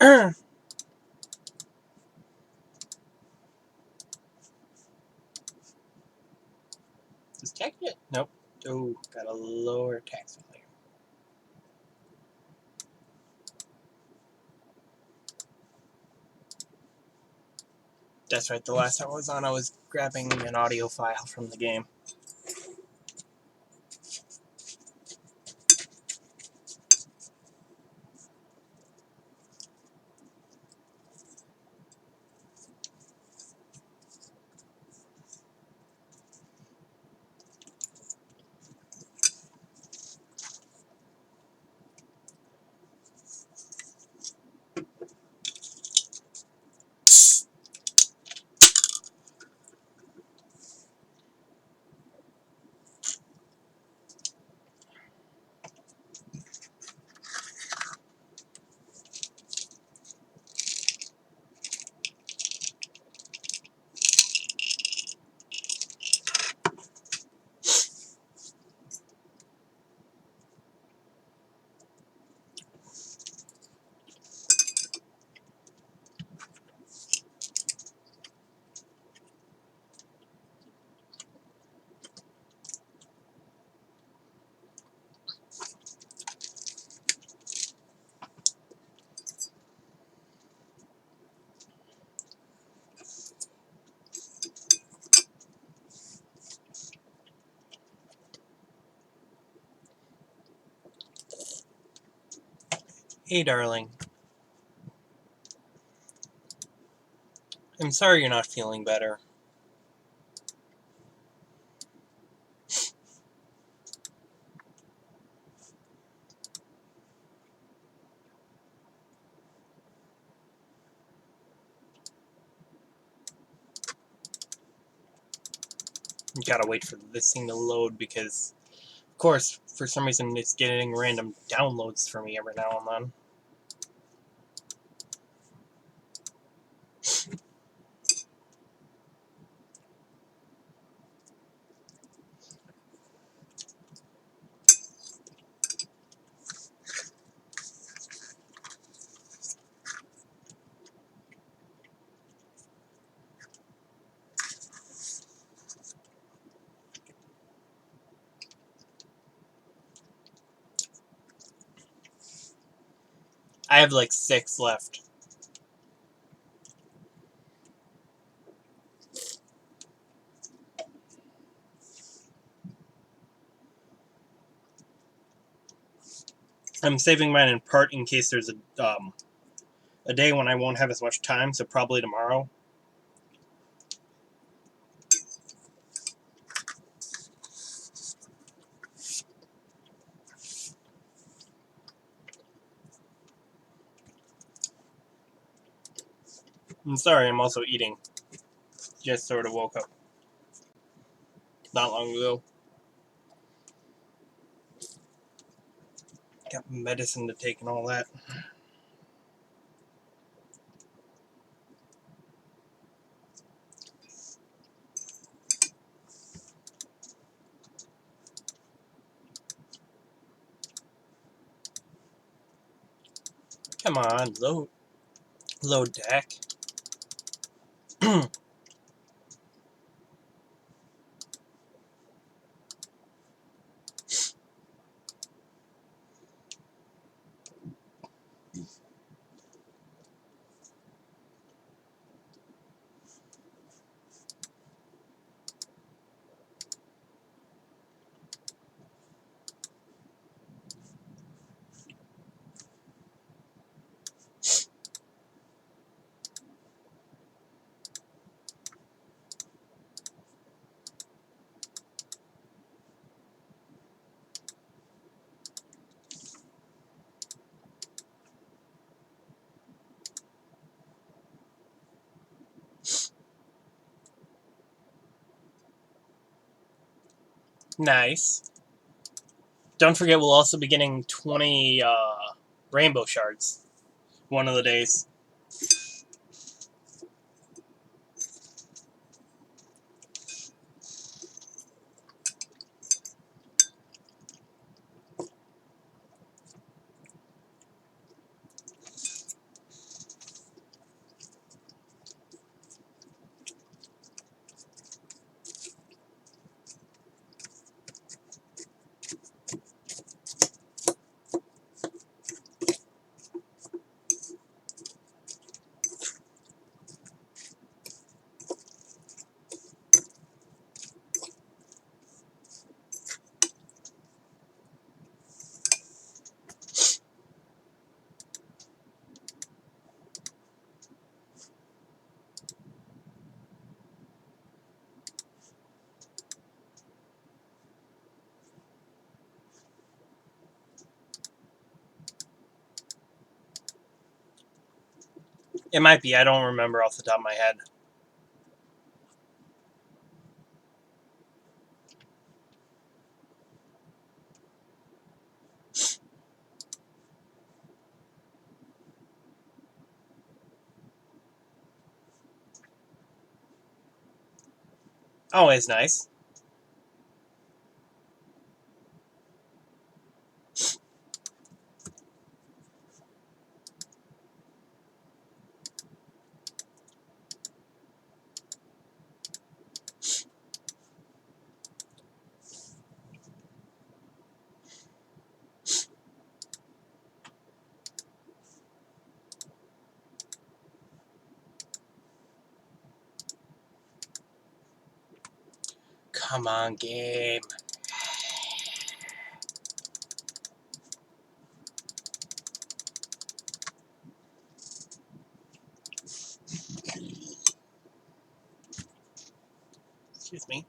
Does TAC it? Nope. Oh, got a lower tax value. That's right, the last time I was on, I was grabbing an audio file from the game. Hey, darling. I'm sorry you're not feeling better. Gotta wait for this thing to load because, of course, for some reason it's getting random downloads for me every now and then. I have like 6 left. I'm saving mine in part in case there's a day when I won't have as much time, so probably tomorrow. I'm sorry, I'm also eating. Just sort of woke up not long ago. Got medicine to take and all that. Come on, load deck. Nice. Don't forget, we'll also be getting 20 rainbow shards one of the days. It might be. I don't remember off the top of my head. Always nice. Come on, game. Excuse me.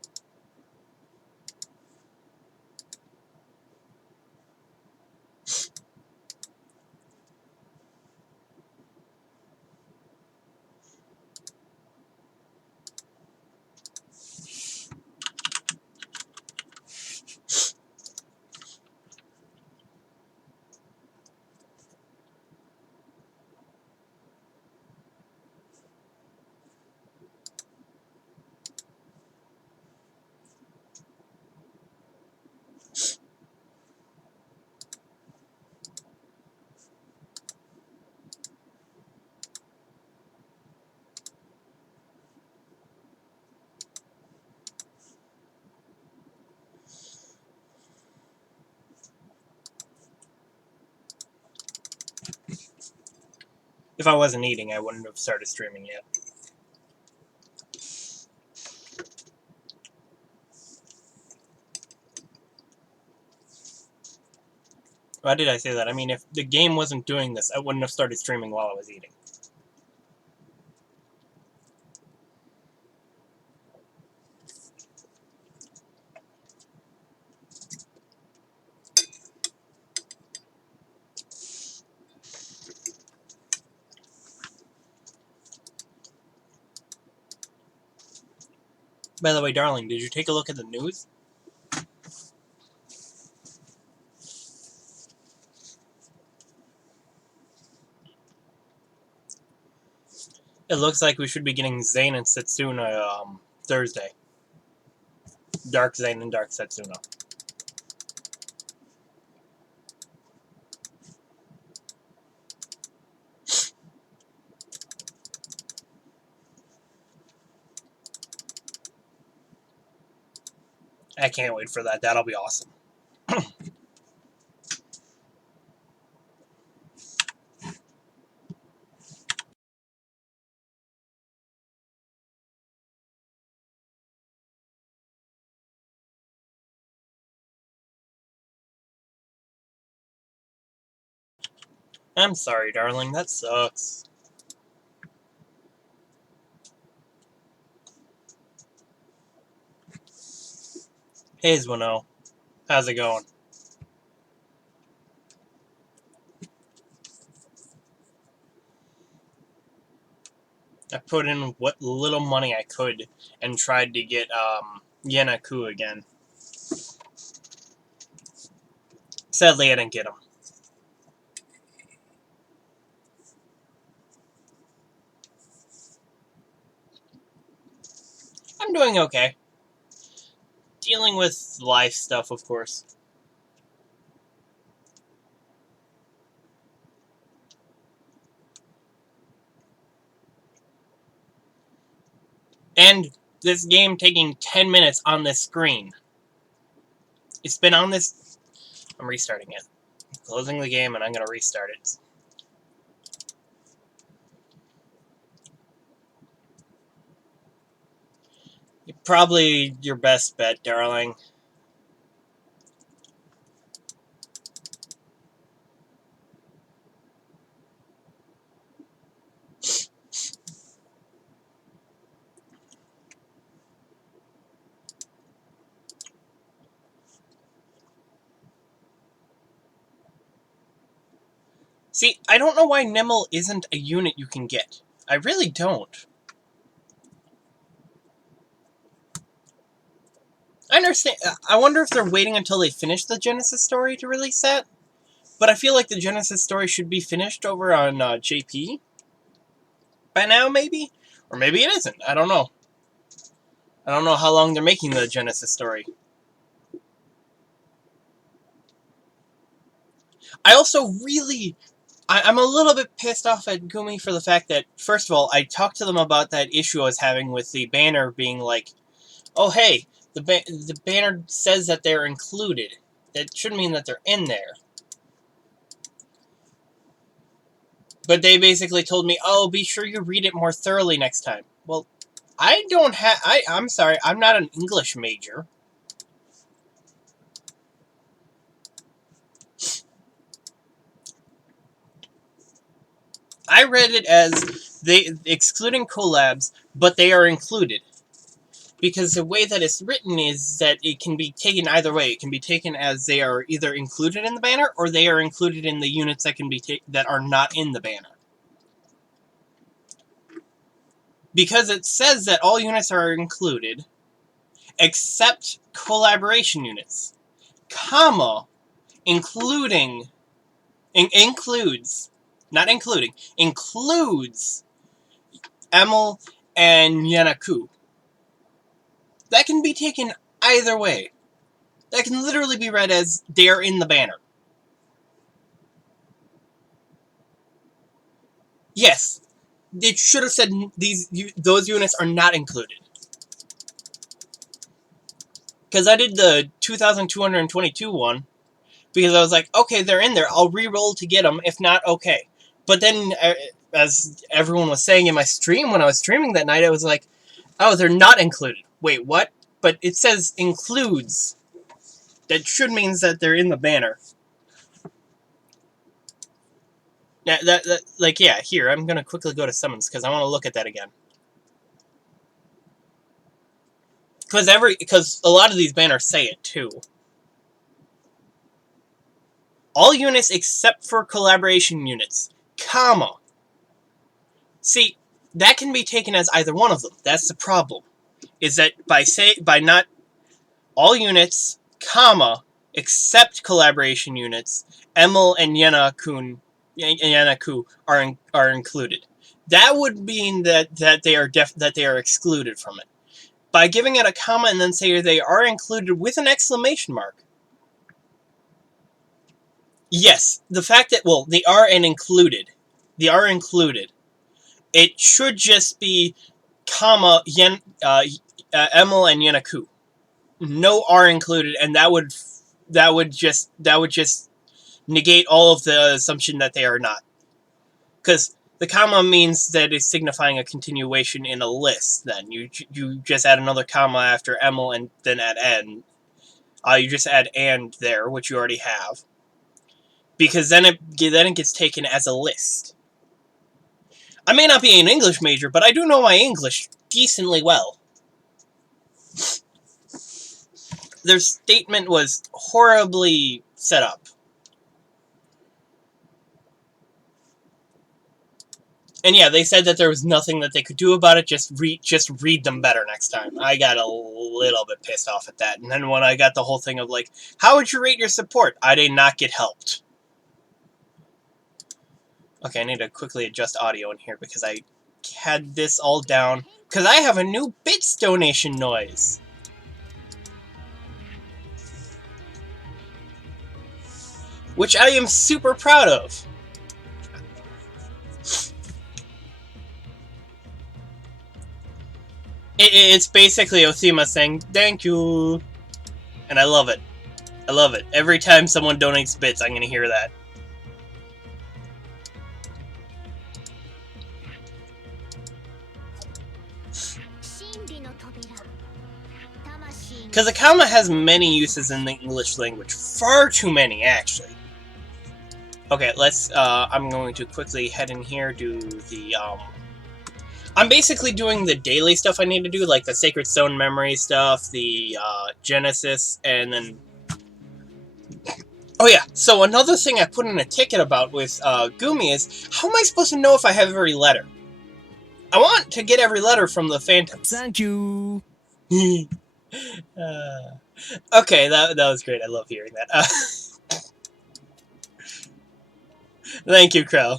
If I wasn't eating, I wouldn't have started streaming yet. Why did I say that? I mean, if the game wasn't doing this, I wouldn't have started streaming while I was eating. By the way, darling, did you take a look at the news? It looks like we should be getting Zane and Setsuna Thursday. Dark Zane and Dark Setsuna. I can't wait for that. That'll be awesome. I'm sorry, darling. That sucks. Hey, Zwino. How's it going? I put in what little money I could and tried to get Yenaku again. Sadly, I didn't get him. I'm doing okay. Dealing with life stuff, of course. And this game taking 10 minutes on this screen. It's been on this... I'm restarting it. I'm closing the game and I'm going to restart it. Probably your best bet, darling. See, I don't know why Nimble isn't a unit you can get. I really don't. I understand. I wonder if they're waiting until they finish the Genesis story to release that. But I feel like the Genesis story should be finished over on JP by now, maybe? Or maybe it isn't. I don't know. I don't know how long they're making the Genesis story. I also really... I'm a little bit pissed off at Gumi for the fact that, first of all, I talked to them about that issue I was having with the banner being like, oh, hey, the banner says that they're included. That should mean that they're in there. But they basically told me, oh, be sure you read it more thoroughly next time. Well, I don't have... I'm sorry, I'm not an English major. I read it as they excluding collabs, but they are included. Because the way that it's written is that it can be taken either way. It can be taken as they are either included in the banner, or they are included in the units that can be that are not in the banner. Because it says that all units are included, except collaboration units, comma, includes, not including, includes Emil and Yanaku. That can be taken either way. That can literally be read as they are in the banner. Yes, it should have said those units are not included. Because I did the 2,222 one, because I was like, okay, they're in there. I'll re-roll to get them. If not, okay. But then, as everyone was saying in my stream when I was streaming that night, I was like, oh, they're not included. Wait, what? But it says includes. That should means that they're in the banner. Yeah, here, I'm going to quickly go to summons, because I want to look at that again. Because a lot of these banners say it, too. All units except for collaboration units, comma. See, that can be taken as either one of them. That's the problem. Is that by not all units, comma, except collaboration units, Emil and Yanaku are included. That would mean that they are excluded from it. By giving it a comma and then say they are included with an exclamation mark. Yes, the fact that, well, they are included. They are included. It should just be comma Emil and Yanaku. No are included, and that would just negate all of the assumption that they are not. Because the comma means that it's signifying a continuation in a list. Then you just add another comma after Emil and then add N. You just add and there, which you already have. Because then it gets taken as a list. I may not be an English major, but I do know my English decently well. Their statement was horribly set up. And yeah, they said that there was nothing that they could do about it, just read them better next time. I got a little bit pissed off at that. And then when I got the whole thing of like, how would you rate your support? I did not get helped. Okay, I need to quickly adjust audio in here because I had this all down. Because I have a new bits donation noise. Which I am super proud of. It's basically Othima saying, thank you. And I love it. I love it. Every time someone donates bits, I'm going to hear that. Because Akama has many uses in the English language. Far too many, actually. Okay, let's, I'm going to quickly head in here, do the, I'm basically doing the daily stuff I need to do, like the Sacred Stone Memory stuff, the, Genesis, and then... Oh yeah, so another thing I put in a ticket about with, Gumi is, how am I supposed to know if I have every letter? I want to get every letter from the Phantoms. Thank you. Okay, that was great. I love hearing that. Thank you, Crow.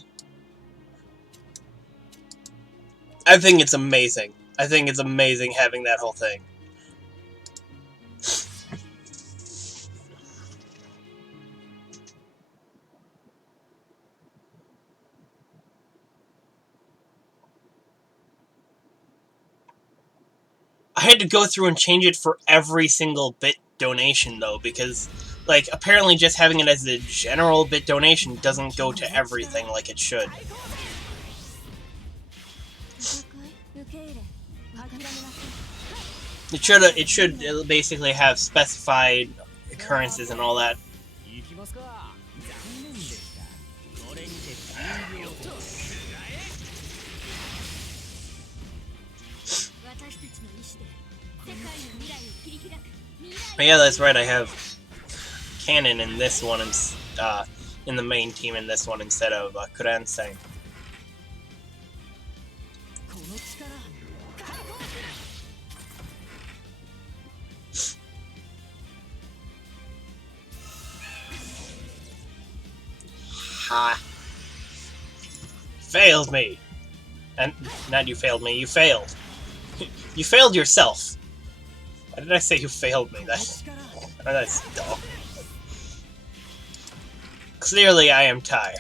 I think it's amazing. I think it's amazing having that whole thing. I had to go through and change it for every single bit donation, though, because, like, apparently just having it as a general bit donation doesn't go to everything like it should. It should basically have specified occurrences and all that. But yeah, that's right. I have Cannon in this one, in the main team in this one instead of Kurensen. Ha! Failed me! And not you failed me, you failed. You failed yourself. Why did I say you failed me? That's dumb. Clearly I am tired.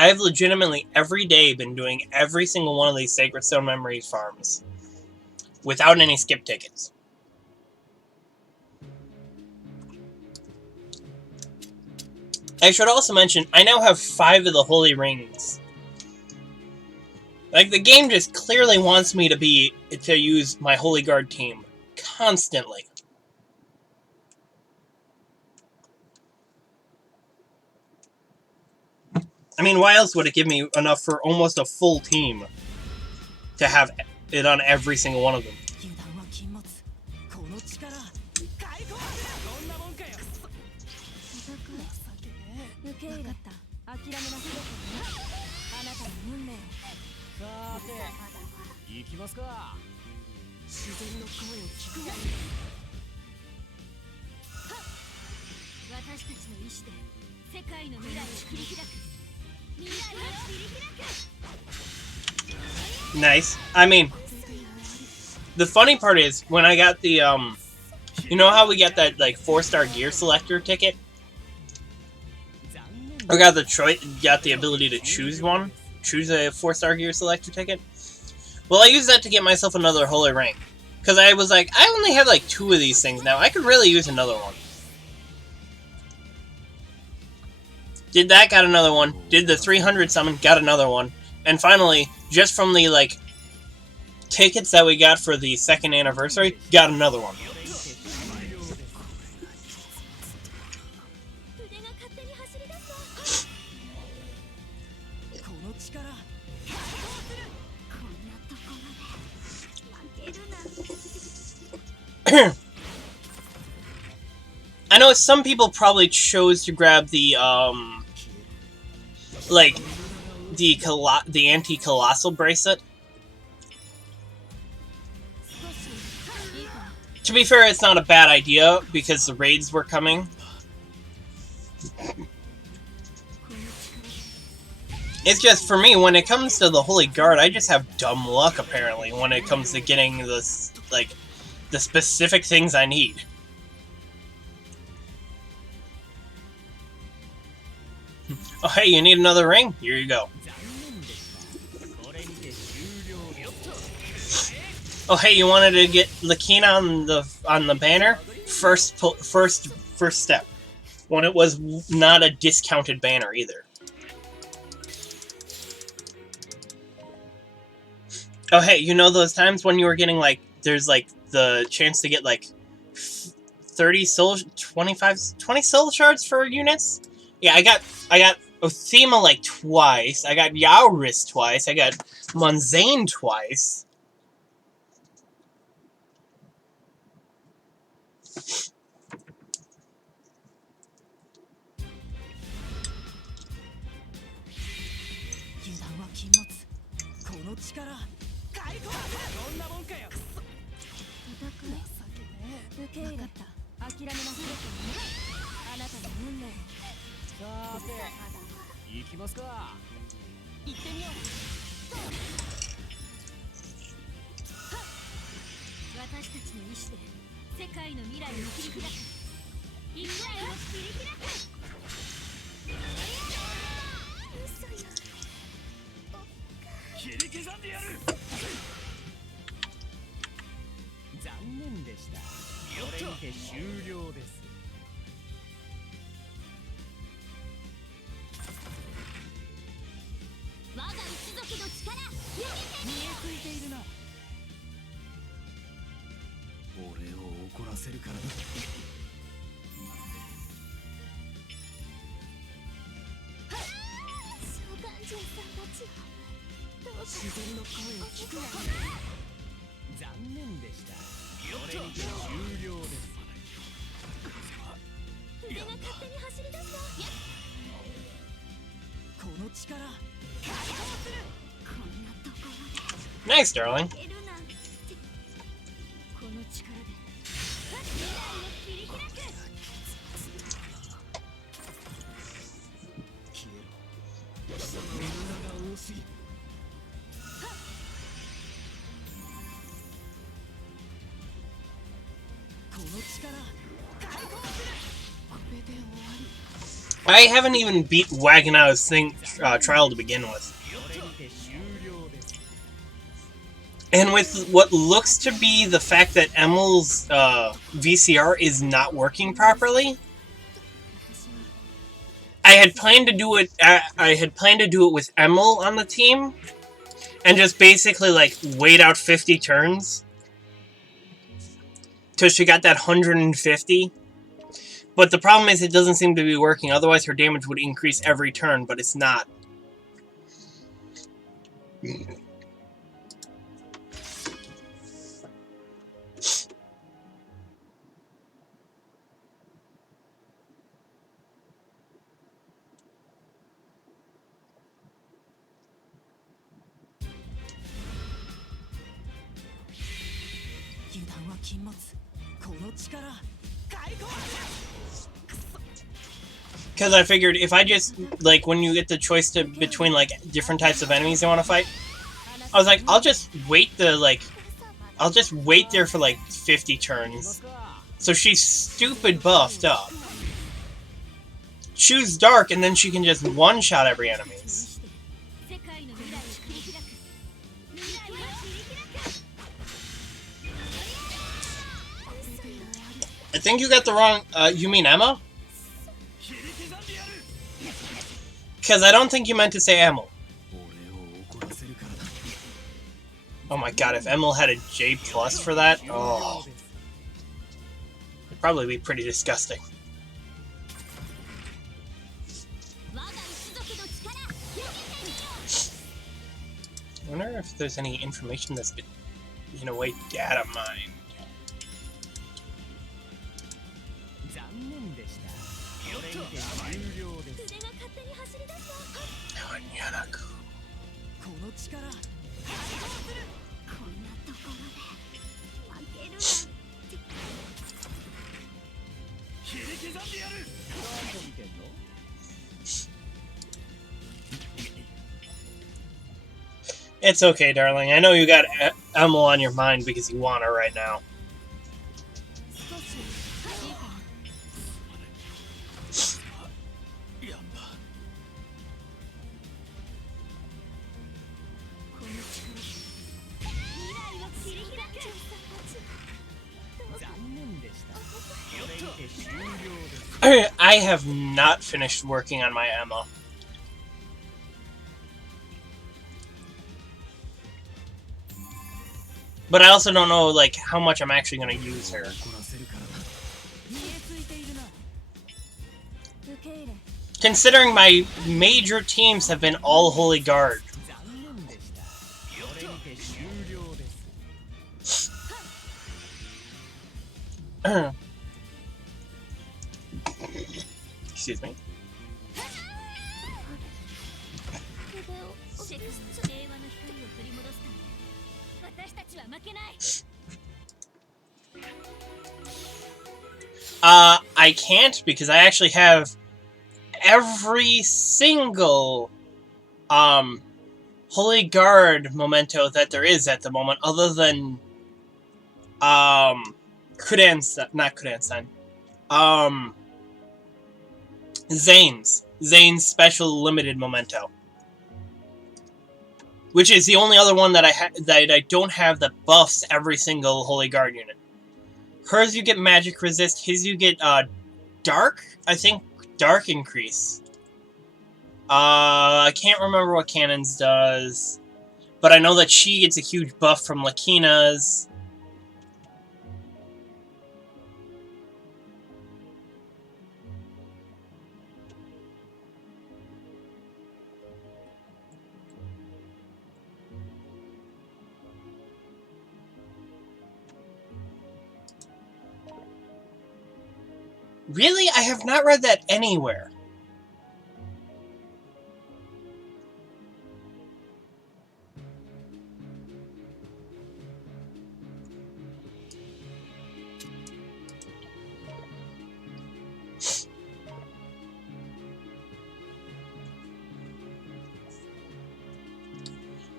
I have legitimately every day been doing every single one of these Sacred Stone Memory farms without any skip tickets. I should also mention, I now have 5 of the Holy Rings. Like, the game just clearly wants me to use my Holy Guard team constantly. I mean, why else would it give me enough for almost a full team to have it on every single one of them? Nice. I mean, the funny part is, when I got the, you know how we got that, like, 4-star gear selector ticket? I got the ability to choose a 4-star gear selector ticket. Well, I used that to get myself another Holy Ring. Because I was like, I only have, like, 2 of these things now. I could really use another one. Did that, got another one. Did the 300 summon, got another one. And finally, just from the, like, tickets that we got for the 2nd anniversary, got another one. I know some people probably chose to grab the, like, the anti-colossal bracelet. To be fair, it's not a bad idea, because the raids were coming. It's just, for me, when it comes to the Holy Guard, I just have dumb luck, apparently, when it comes to getting this, like, the specific things I need. Oh, hey, you need another ring? Here you go. Oh, hey, you wanted to get Lakina on the banner? First step. When it was not a discounted banner either. Oh, hey, you know those times when you were getting, like, there's, like, the chance to get, like, 30 soul, 25, 20 soul shards for units. Yeah, I got Othema like twice. I got Yaoris twice. I got Munzane twice. Nice, darling. I haven't even beat Waganao's trial to begin with. And with what looks to be the fact that Emel's VCR is not working properly, I had planned to do it. I had planned to do it with Emel on the team, and just basically like wait out 50 turns till she got that 150. But the problem is it doesn't seem to be working. Otherwise, her damage would increase every turn, but it's not. Because I figured if I just, like, when you get the choice between, like, different types of enemies you want to fight, I was like, I'll just wait there for, like, 50 turns. So she's stupid buffed up. Choose Dark, and then she can just one-shot every enemy. I think you got the wrong, you mean Emma? Because I don't think you meant to say Emil. Oh my god, if Emil had a J+ for that, oh. It'd probably be pretty disgusting. I wonder if there's any information that's been, in a way, data mined. It's okay, darling. I know you got Emil on your mind because you want her right now. I have not finished working on my Emma. But I also don't know, like, how much I'm actually going to use her. Considering my major teams have been all Holy Guard. Excuse me. I can't because I actually have every single Holy Guard memento that there is at the moment, other than Kudanstein, not Kudanstein. Zane's special limited memento, which is the only other one that I don't have that buffs every single Holy Guard unit. Hers you get magic resist, his you get dark, I think dark increase. I can't remember what Cannon's does, but I know that she gets a huge buff from Lakina's. Really? I have not read that anywhere.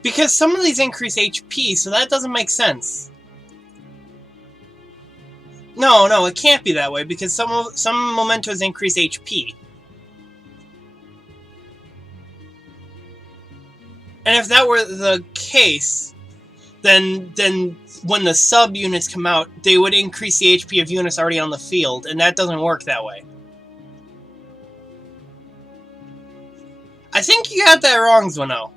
Because some of these increase HP, so that doesn't make sense. No, it can't be that way, because some mementos increase HP. And if that were the case, then when the sub-units come out, they would increase the HP of units already on the field, and that doesn't work that way. I think you got that wrong, Zwino.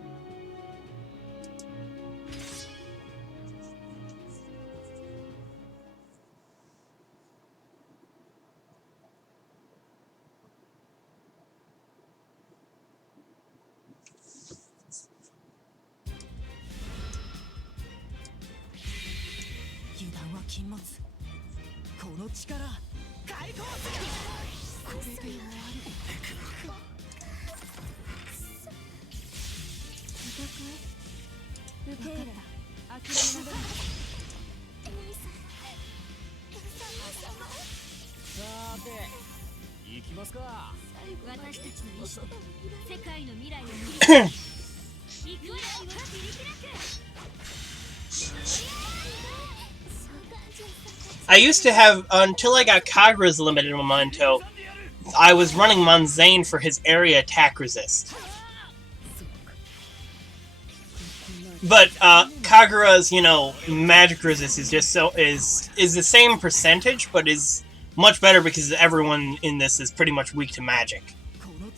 I used to have, until I got Kagura's limited memento, I was running Monzane for his area attack resist. But Kagura's, magic resist is just is the same percentage, but is much better because everyone in this is pretty much weak to magic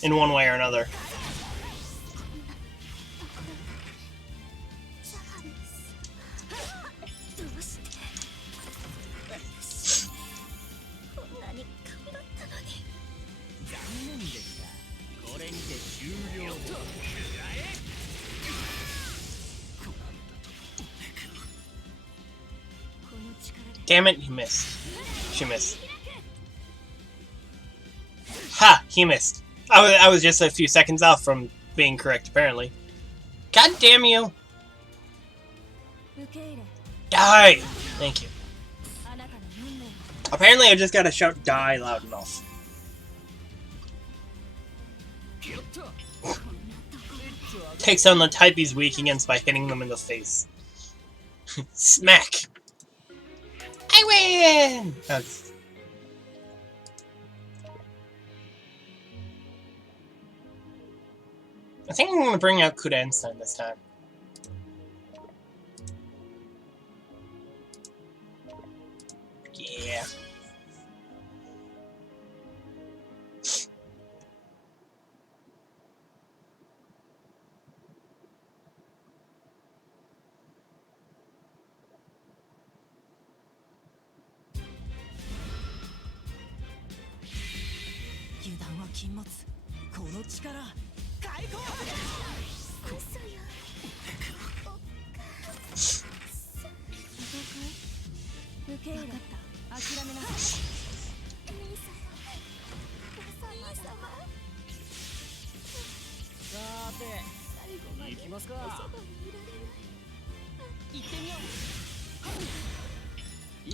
in one way or another. Damn it, he missed. She missed. Ha! He missed. I was just a few seconds off from being correct, apparently. God damn you! Die! Thank you. Apparently I just gotta shout die loud enough. Takes down the type he's weak against by hitting them in the face. Smack! I win! I think I'm gonna bring out Kudanstein this time. Yeah.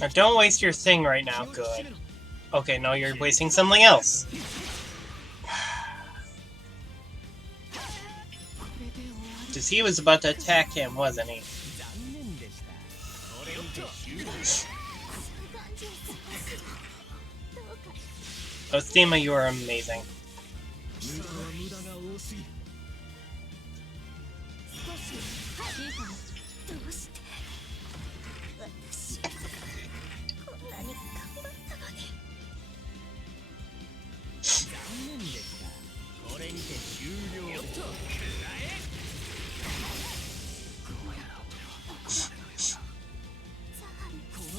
Now, don't waste your thing right now. Good. Okay, no, you're wasting something else. Because he was about to attack him, wasn't he? Ostima, you are amazing.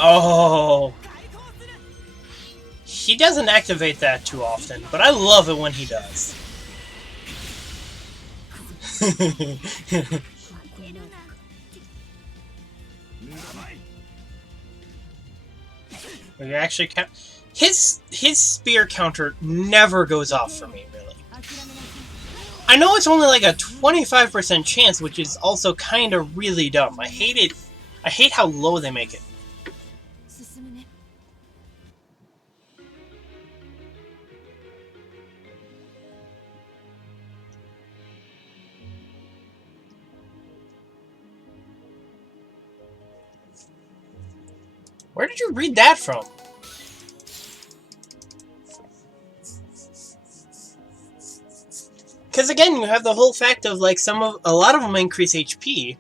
Oh, he doesn't activate that too often, but I love it when he does. We actually his spear counter never goes off for me, really. I know it's only like a 25% chance, which is also kind of really dumb. I hate it. I hate how low they make it. Where did you read that from? Because again, you have the whole fact of like a lot of them increase HP.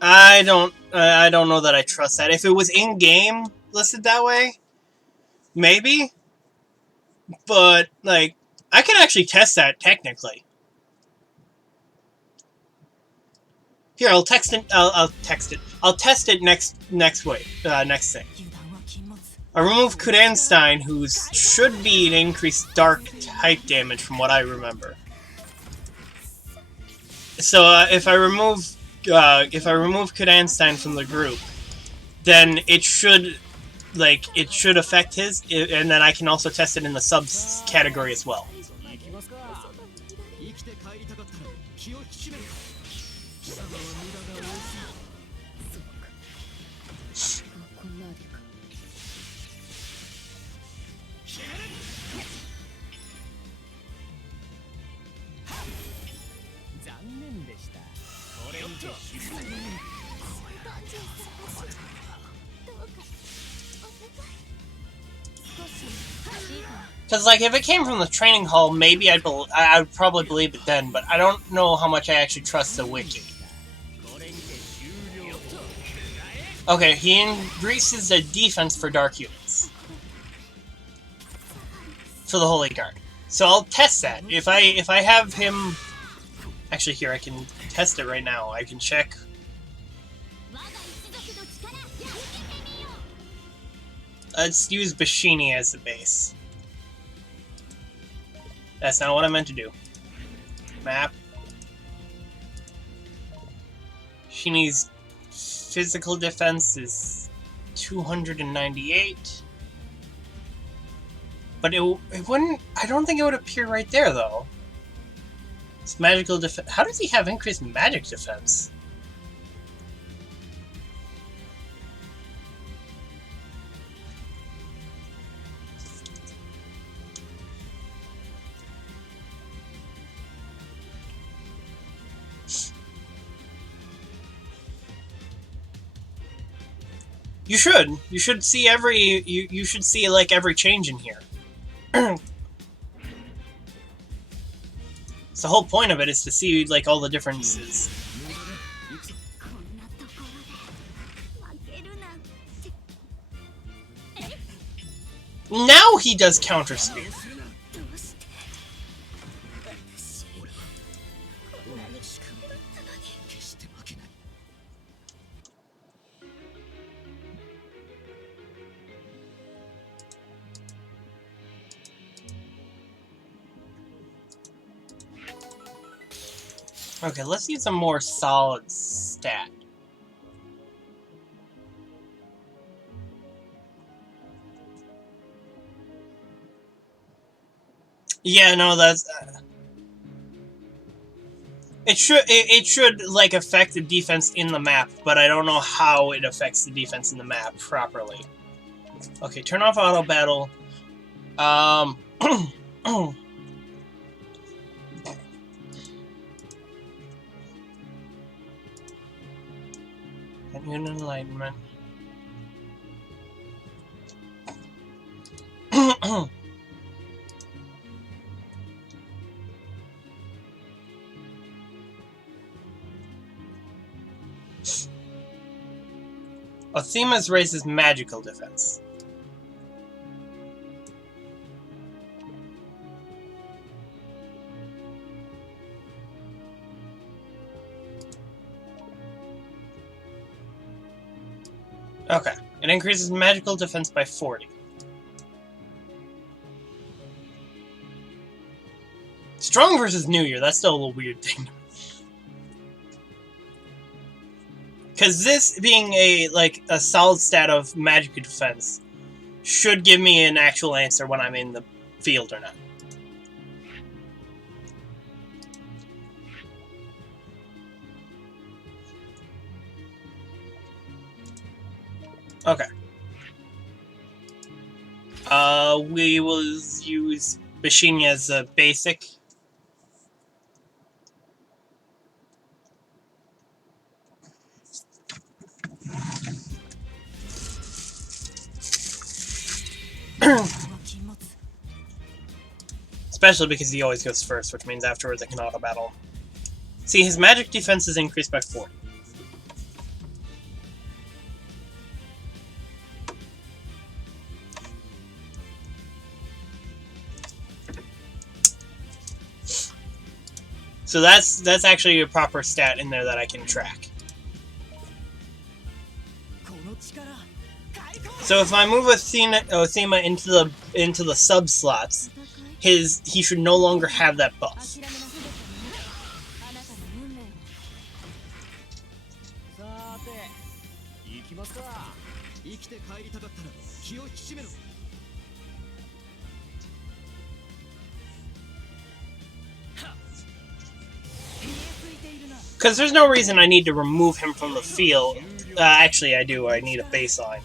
I don't know that I trust that. If it was in game listed that way, maybe. But like, I can actually test that technically. Here, I'll text it. I'll text it. I'll test it next thing. I remove Kudenstein, who should be an increased dark type damage from what I remember. So if I remove Kudenstein from the group, then it should affect his, and then I can also test it in the subs category as well. Because, like, if it came from the training hall, maybe I would probably believe it then, but I don't know how much I actually trust the wiki. Okay, he increases the defense for dark units. For the Holy Guard. So I'll test that. If I have him... Actually, here, I can test it right now. I can check... Let's use Bashini as the base. That's not what I meant to do. Map. Bashini's physical defense is 298. But it wouldn't... I don't think it would appear right there, though. It's magical defense... How does he have increased magic defense? You should. You should see every... You should see, like, every change in here. So the whole point of it is to see, like, all the differences. Now he does counter speed. Okay, let's use a more solid stat. Yeah, no, that's... it should, like, affect the defense in the map, but I don't know how it affects the defense in the map properly. Okay, turn off auto battle. And enlightenment. Othemas raises magical defense. Okay, it increases magical defense by 40. Strong versus New Year, that's still a little weird thing. Because this being a solid stat of magic defense should give me an actual answer when I'm in the field or not. Okay. We will use Bashimi as a basic. Especially because he always goes first, which means afterwards I can auto-battle. See, his magic defense is increased by 40. So that's actually a proper stat in there that I can track. So if I move Othema into the sub slots, he should no longer have that buff. Because there's no reason I need to remove him from the field. Actually, I do. I need a baseline.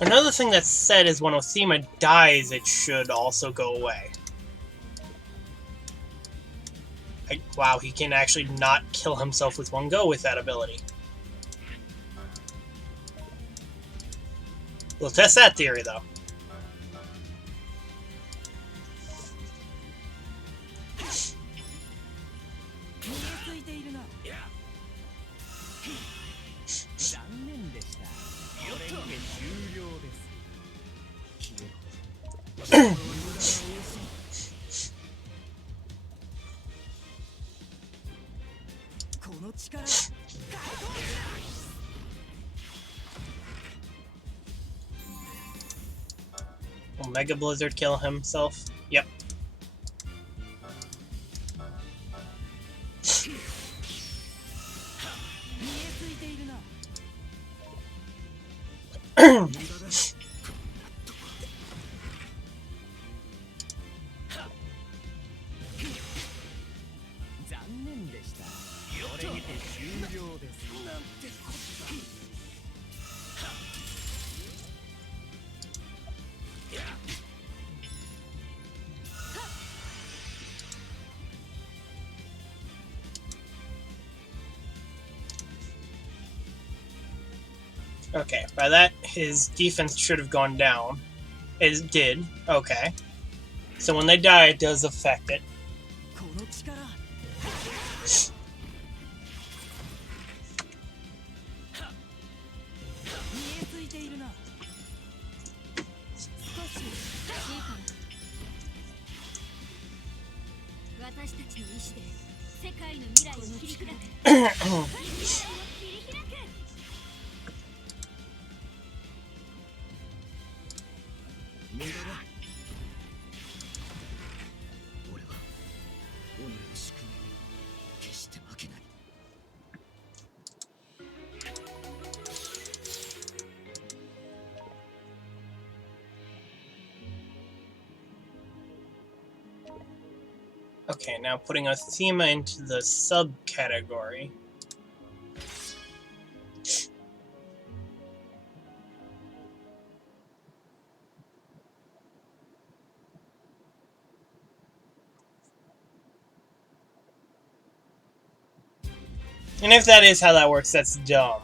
Another thing that's said is when Othema dies, it should also go away. Wow, he can actually not kill himself with one go with that ability. We'll test that theory, though. Will Mega Blizzard kill himself? Yep. Okay, by that, his defense should have gone down. It did. Okay. So when they die, it does affect it. Okay, now putting Athema into the subcategory. And if that is how that works, that's dumb.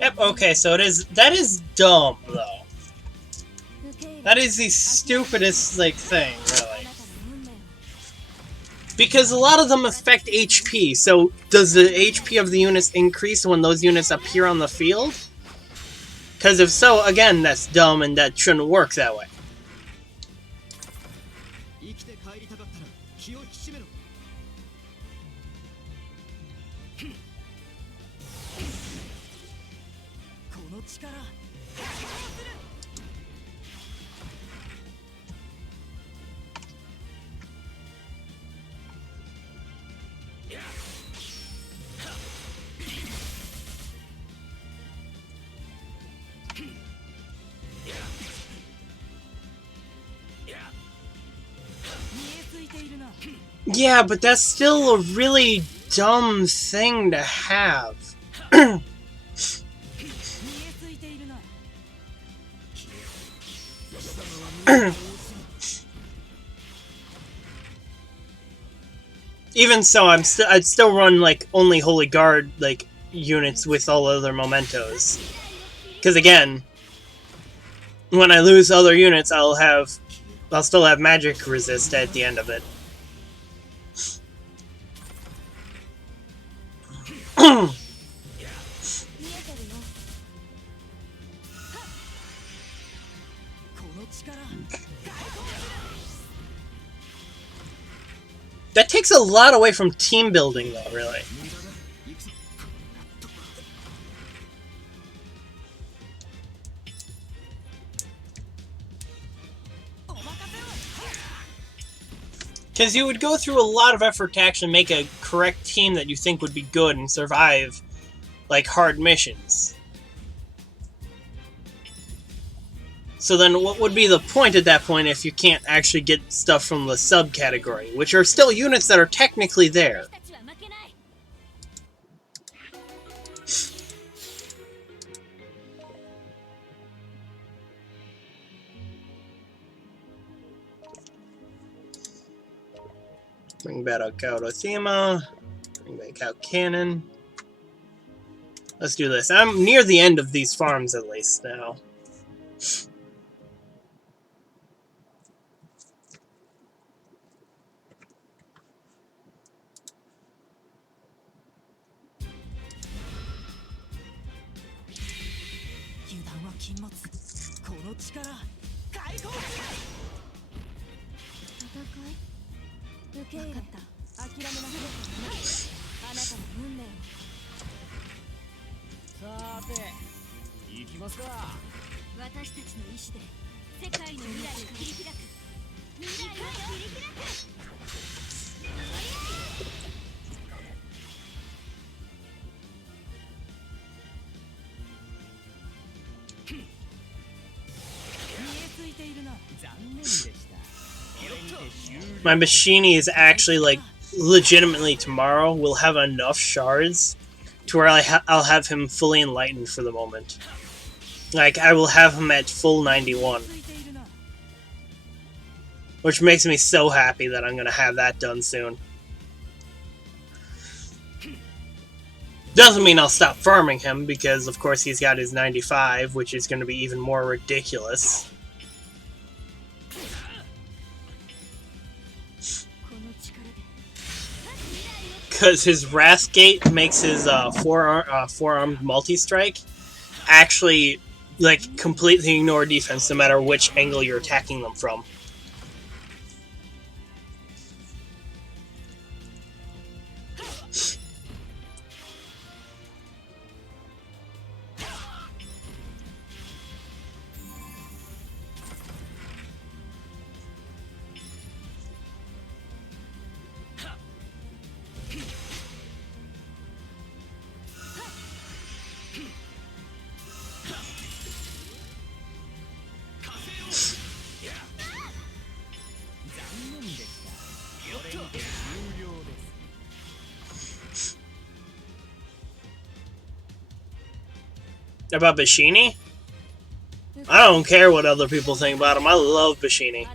Yep, okay, so that is dumb, though. That is the stupidest, like, thing, really. Because a lot of them affect HP, so does the HP of the units increase when those units appear on the field? Because if so, again, that's dumb and that shouldn't work that way. Yeah, but that's still a really dumb thing to have. Even so, I'd still run like only Holy Guard like units with all other mementos. Because again, when I lose other units, I'll still have magic resist at the end of it. That takes a lot away from team building, though, really. Because you would go through a lot of effort to actually make a correct team that you think would be good and survive, like, hard missions. So then what would be the point at that point if you can't actually get stuff from the subcategory, which are still units that are technically there? Bring back out Athema. Bring back out Cannon. Let's do this. I'm near the end of these farms at least now. My Machini is actually, like, legitimately tomorrow will have enough shards to where I'll have him fully enlightened for the moment. Like, I will have him at full 91. Which makes me so happy that I'm going to have that done soon. Doesn't mean I'll stop farming him, because of course he's got his 95, which is going to be even more ridiculous. because his Wrath Gate makes his forearmed multi-strike actually like completely ignore defense no matter which angle you're attacking them from. About Bashini? I don't care what other people think about him. I love Bashini.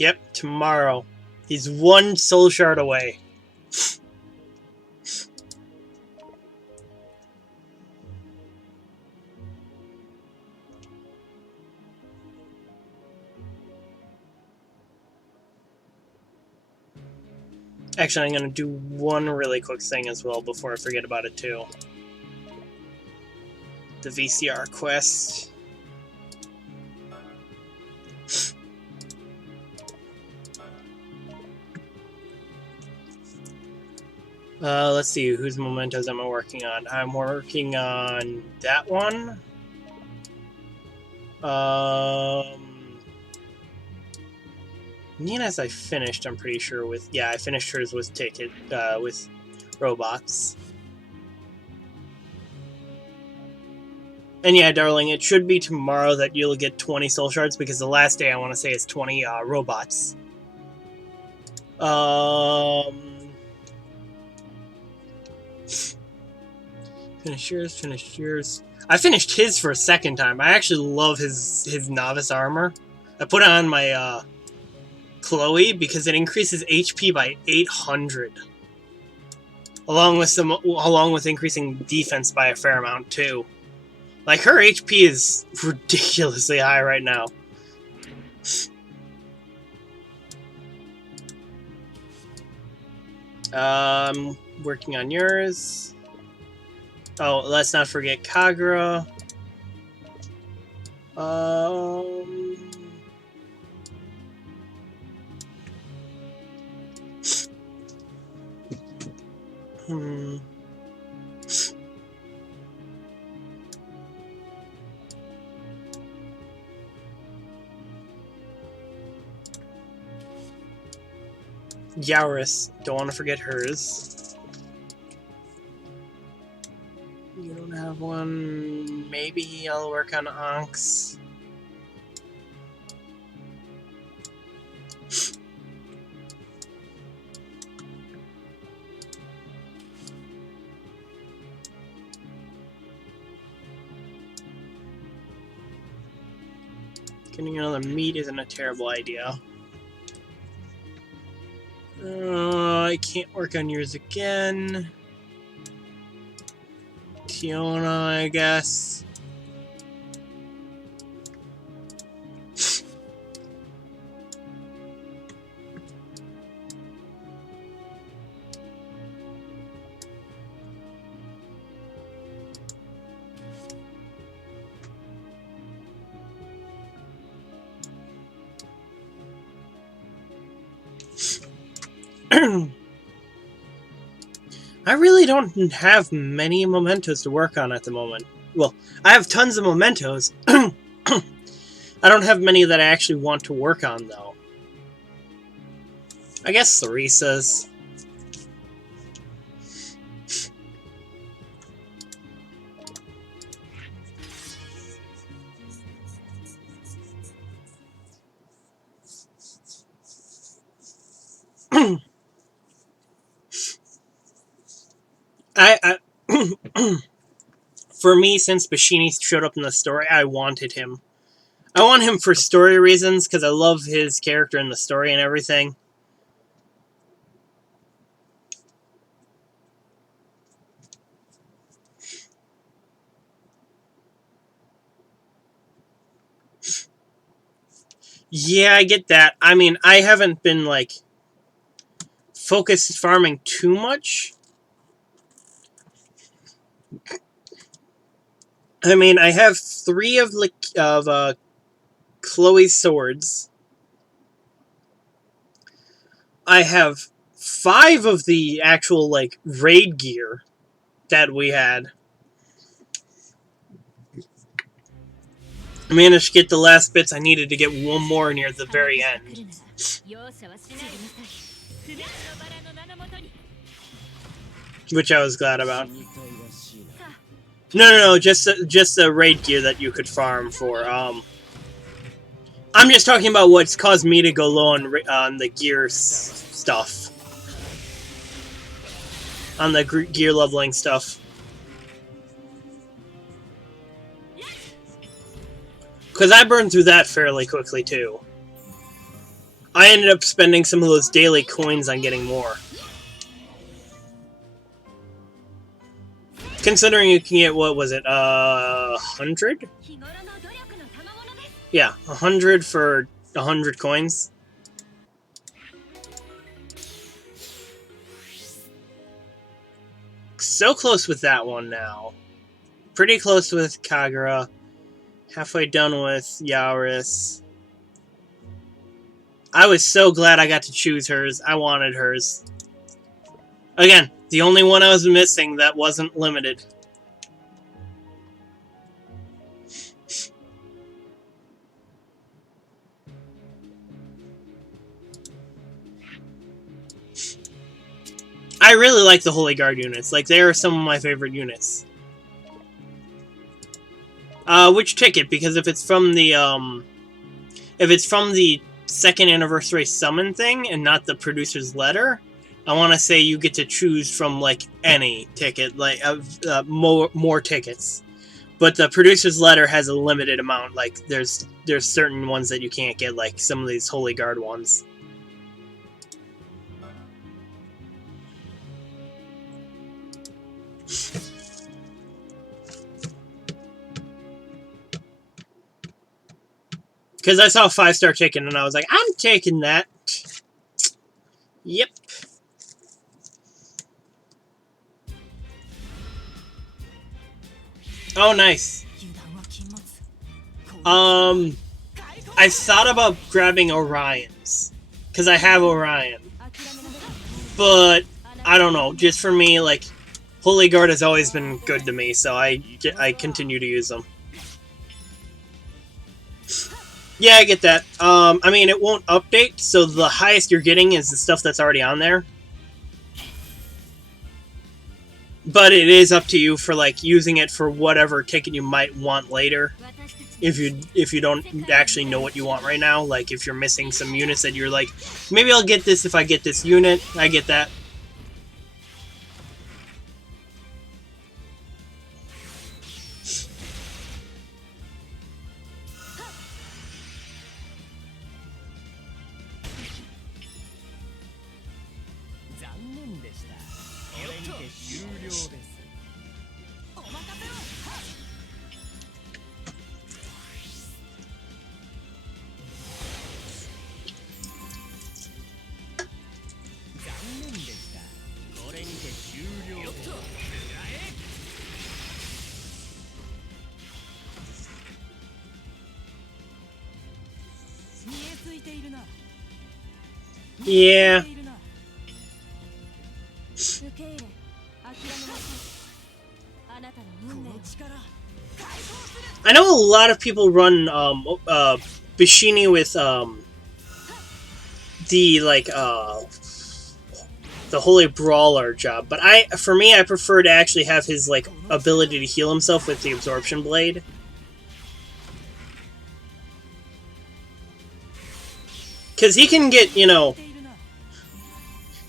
Yep, tomorrow. He's one soul shard away. Actually, I'm going to do one really quick thing as well before I forget about it too. The VCR quest. Let's see, whose mementos am I working on? I'm working on that one. Nina's I finished, I'm pretty sure, with... Yeah, I finished hers with Ticket, with robots. And yeah, darling, it should be tomorrow that you'll get 20 soul shards, because the last day, I want to say, is 20, robots. Finish yours. I finished his for a second time. I actually love his novice armor. I put it on my Chloe because it increases HP by 800, along with increasing defense by a fair amount too. Like, her HP is ridiculously high right now. Working on yours. Oh, let's not forget Kagura. Yaris, don't want to forget hers. You don't have one. Maybe I'll work on Ankh's. Getting another meat isn't a terrible idea. I can't work on yours again. Tiona, I guess. I really don't have many mementos to work on at the moment. Well, I have tons of mementos. I don't have many that I actually want to work on, though. I guess Theresa's. For me, since Bashini showed up in the story, I wanted him. I want him for story reasons, because I love his character and the story and everything. Yeah, I get that. I mean, I haven't been, like, focused farming too much. I mean, I have 3 of Chloe's swords. I have 5 of the actual, like, raid gear that we had. I managed to get the last bits. I needed to get one more near the very end, which I was glad about. No, just the raid gear that you could farm for. I'm just talking about what's caused me to go low on the gear stuff, on the gear leveling stuff. Because I burned through that fairly quickly, too. I ended up spending some of those daily coins on getting more. Considering you can get, what was it, 100? Yeah, 100 for 100 coins. So close with that one now. Pretty close with Kagura. Halfway done with Yaris. I was so glad I got to choose hers. I wanted hers. Again, the only one I was missing that wasn't limited. I really like the Holy Guard units. Like, they are some of my favorite units. Which ticket? Because if it's from the, second anniversary summon thing and not the producer's letter, I want to say you get to choose from, like, any ticket, like, more tickets. But the producer's letter has a limited amount. Like, there's certain ones that you can't get, like some of these Holy Guard ones. Because I saw a 5-star ticket and I was like, I'm taking that. Yep. Oh, nice. I thought about grabbing Orion's. Because I have Orion. But, I don't know. Just for me, like, Holy Guard has always been good to me, so I continue to use them. Yeah, I get that. I mean, it won't update, so the highest you're getting is the stuff that's already on there. But it is up to you for, like, using it for whatever ticket you might want later. If you don't actually know what you want right now. Like, if you're missing some units that you're like, maybe I'll get this if I get this unit. I get that. Yeah. I know a lot of people run Bishini with the Holy Brawler job, but for me I prefer to actually have his like ability to heal himself with the Absorption Blade. Because he can get, you know,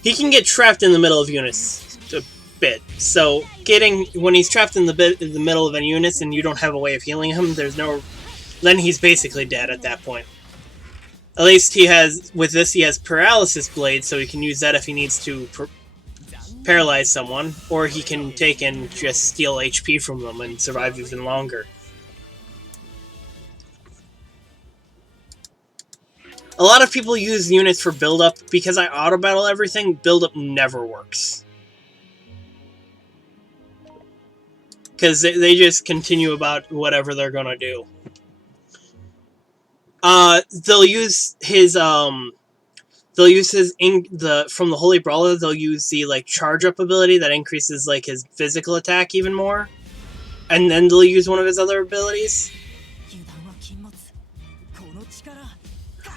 he can get trapped in the middle of units a bit. So when he's trapped in the middle of any units and you don't have a way of healing him, there's no then he's basically dead at that point. At least he has, with this, he has Paralysis Blade, so he can use that if he needs to paralyze someone, or he can take and just steal HP from them and survive even longer. A lot of people use units for build-up. Because I auto-battle everything, build-up never works. Because they just continue about whatever they're gonna do. They'll use his, from the Holy Brawler, they'll use the, like, charge-up ability that increases, like, his physical attack even more. And then they'll use one of his other abilities.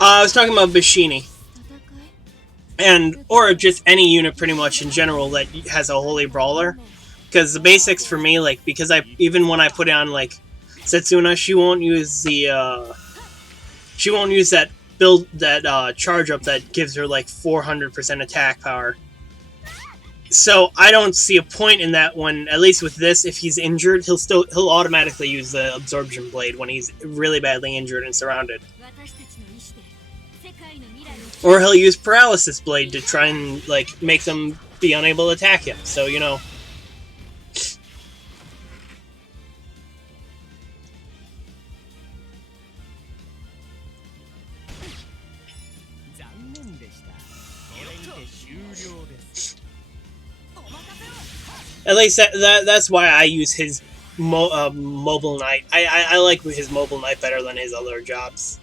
I was talking about Bashini. Or just any unit pretty much in general that has a Holy Brawler. Because the basics for me, like, because even when I put on, like, Setsuna, she won't use the, she won't use that charge up that gives her, like, 400% attack power. So I don't see a point in that when, at least with this, if he's injured, he'll automatically use the Absorption Blade when he's really badly injured and surrounded. Or he'll use Paralysis Blade to try and, like, make them be unable to attack him. So, you know. At least that's why I use his Mobile Knight. I like his Mobile Knight better than his other jobs.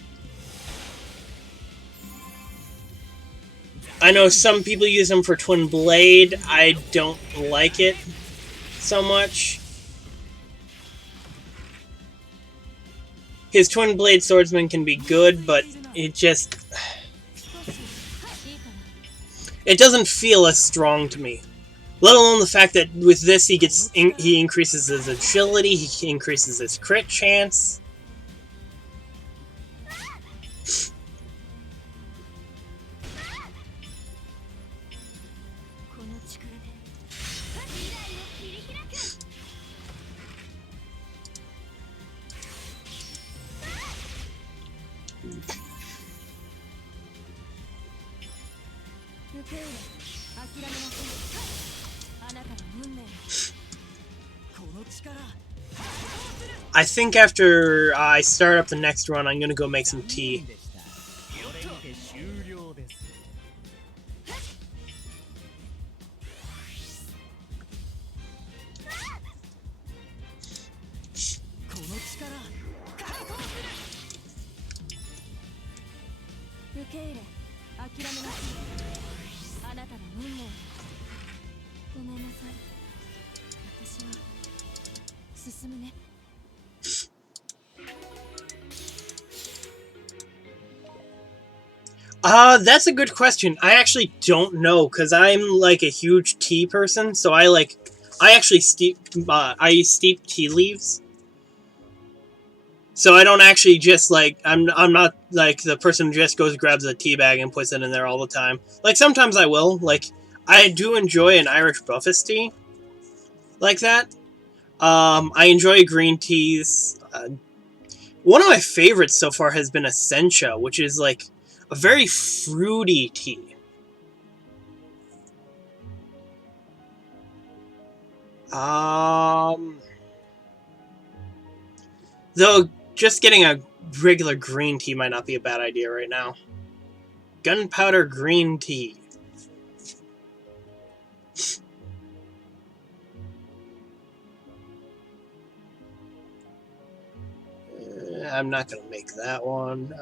I know some people use him for Twin Blade. I don't like it so much. His Twin Blade Swordsman can be good, but it just... it doesn't feel as strong to me. Let alone the fact that with this he increases his agility, he increases his crit chance. I think after I start up the next run, I'm gonna go make some tea. That's a good question. I actually don't know, because I'm, like, a huge tea person, so I actually steep tea leaves. So I don't actually just, like, I'm not, like, the person who just goes grabs a tea bag and puts it in there all the time. Like, sometimes I will. Like, I do enjoy an Irish breakfast tea. Like that. I enjoy green teas. One of my favorites so far has been Essentia, which is, like, a very fruity tea. Though, just getting a regular green tea might not be a bad idea right now. Gunpowder green tea. I'm not gonna make that one.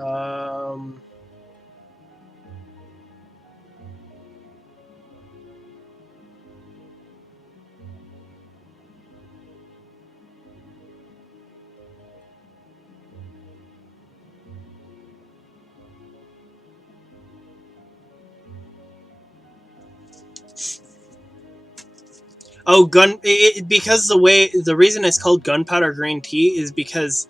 Oh, because the reason it's called gunpowder green tea is because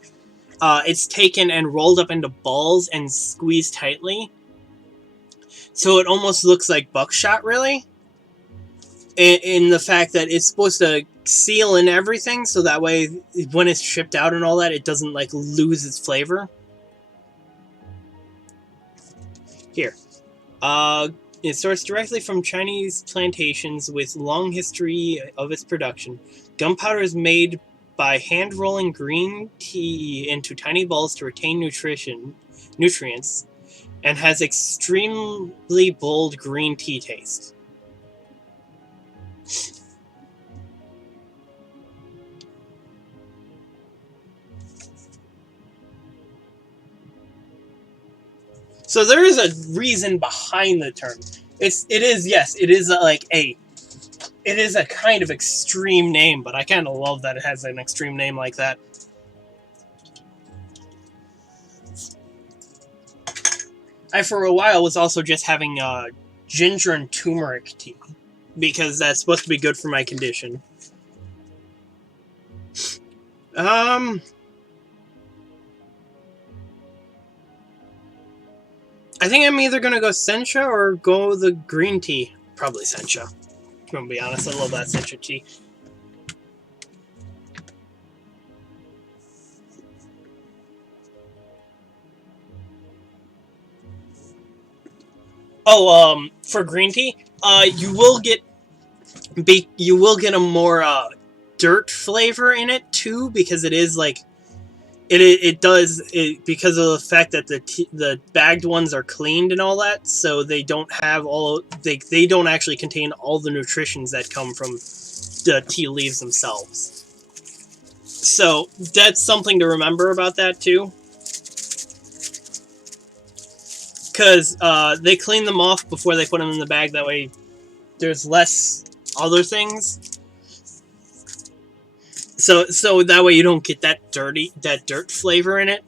it's taken and rolled up into balls and squeezed tightly. So it almost looks like buckshot, really. In the fact that it's supposed to seal in everything, so that way when it's shipped out and all that, it doesn't like lose its flavor. Here. It sourced directly from Chinese plantations with long history of its production. Gunpowder is made by hand-rolling green tea into tiny balls to retain nutrients, and has extremely bold green tea taste. So there is a reason behind the term. It is a kind of extreme name, but I kind of love that it has an extreme name like that. I, for a while, was also just having ginger and turmeric tea, because that's supposed to be good for my condition. I think I'm either gonna go sencha or go the green tea. Probably sencha. I'm gonna be honest, I love that sencha tea. Oh, for green tea, you will get a more dirt flavor in it too, because it is like it does because of the fact that the bagged ones are cleaned and all that, so they don't have they don't actually contain all the nutritions that come from the tea leaves themselves. So that's something to remember about that too, because they clean them off before they put them in the bag. That way, there's less other things. So that way you don't get that dirt flavor in it.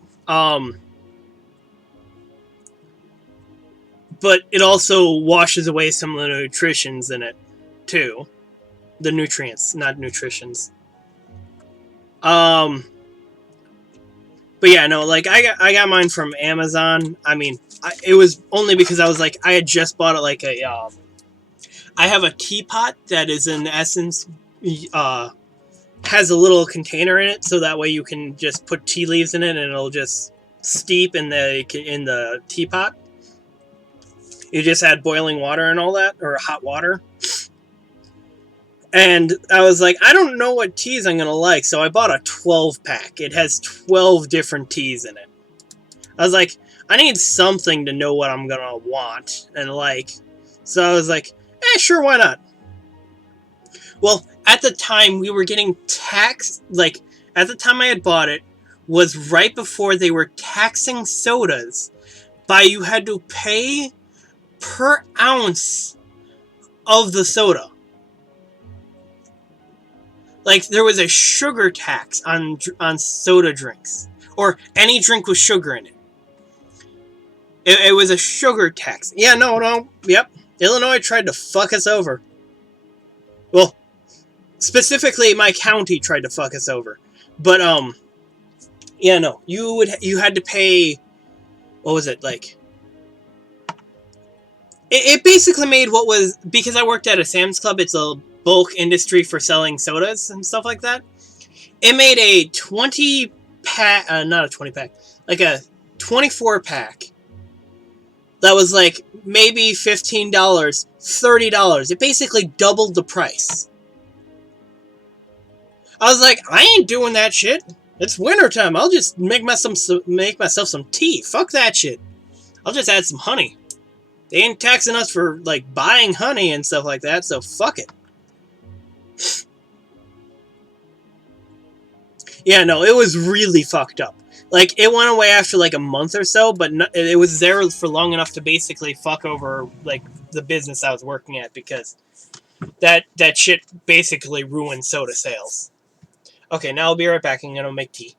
But it also washes away some of the nutritions in it too. The nutrients, not nutritions. But yeah, no, like I got mine from Amazon. I mean, it was only because I was like, I had just bought it like I have a teapot that is in essence has a little container in it, so that way you can just put tea leaves in it and it'll just steep in the teapot. You just add boiling water and all that, or hot water. And I was like, I don't know what teas I'm gonna like, so I bought a 12-pack. It has 12 different teas in it. I was like, I need something to know what I'm gonna want and like. So I was like, sure, why not? Well, at the time, we were getting taxed, like, at the time I had bought it, was right before they were taxing sodas by you had to pay per ounce of the soda. Like, there was a sugar tax on soda drinks, or any drink with sugar in it. It was a sugar tax. Yeah, no, yep. Illinois tried to fuck us over. Well, specifically, my county tried to fuck us over. But, yeah, no. You had to pay, what was it, like... It basically made what was... Because I worked at a Sam's Club, it's a bulk industry for selling sodas and stuff like that. It made a 20-pack... not a 20-pack. Like a 24-pack. That was like maybe $15, $30. It basically doubled the price. I was like, I ain't doing that shit. It's wintertime. I'll just make myself some tea. Fuck that shit. I'll just add some honey. They ain't taxing us for like buying honey and stuff like that, so fuck it. Yeah, no, it was really fucked up. Like, it went away after like a month or so, but it was there for long enough to basically fuck over like the business I was working at, because that shit basically ruined soda sales. Okay, now I'll be right back. I'm gonna make tea.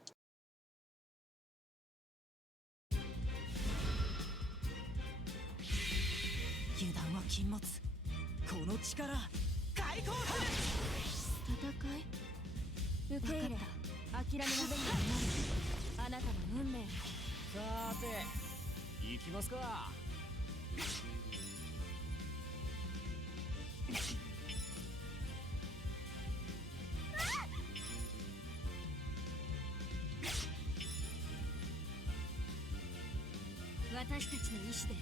私たちの意志で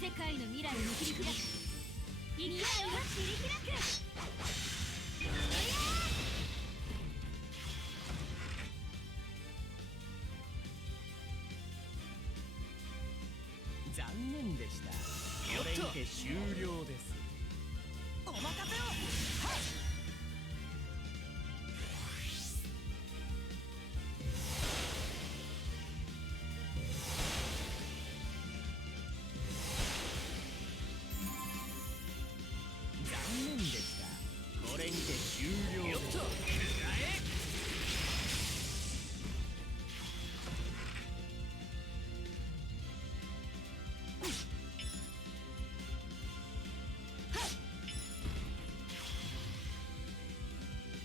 世界の未来を切り開く。未来を切り開く。残念でした。これにて終了です。お任せを。残念でした。これにて終了です。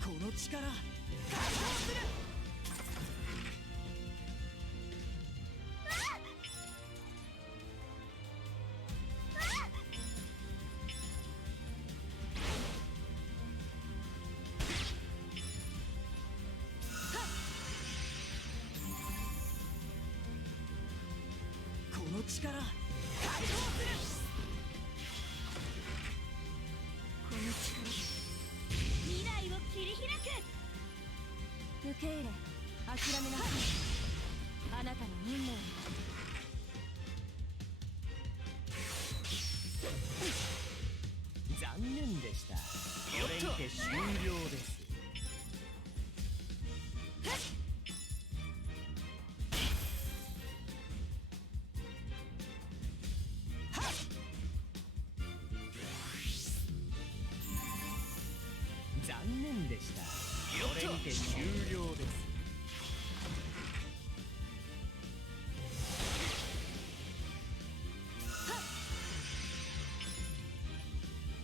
この力、解放する。この力、解放する。この力で未来を切り開く。受け入れ、諦めなさい。あなたの運命を。残念でした。これにて終了です。残念でした。これにて終了です。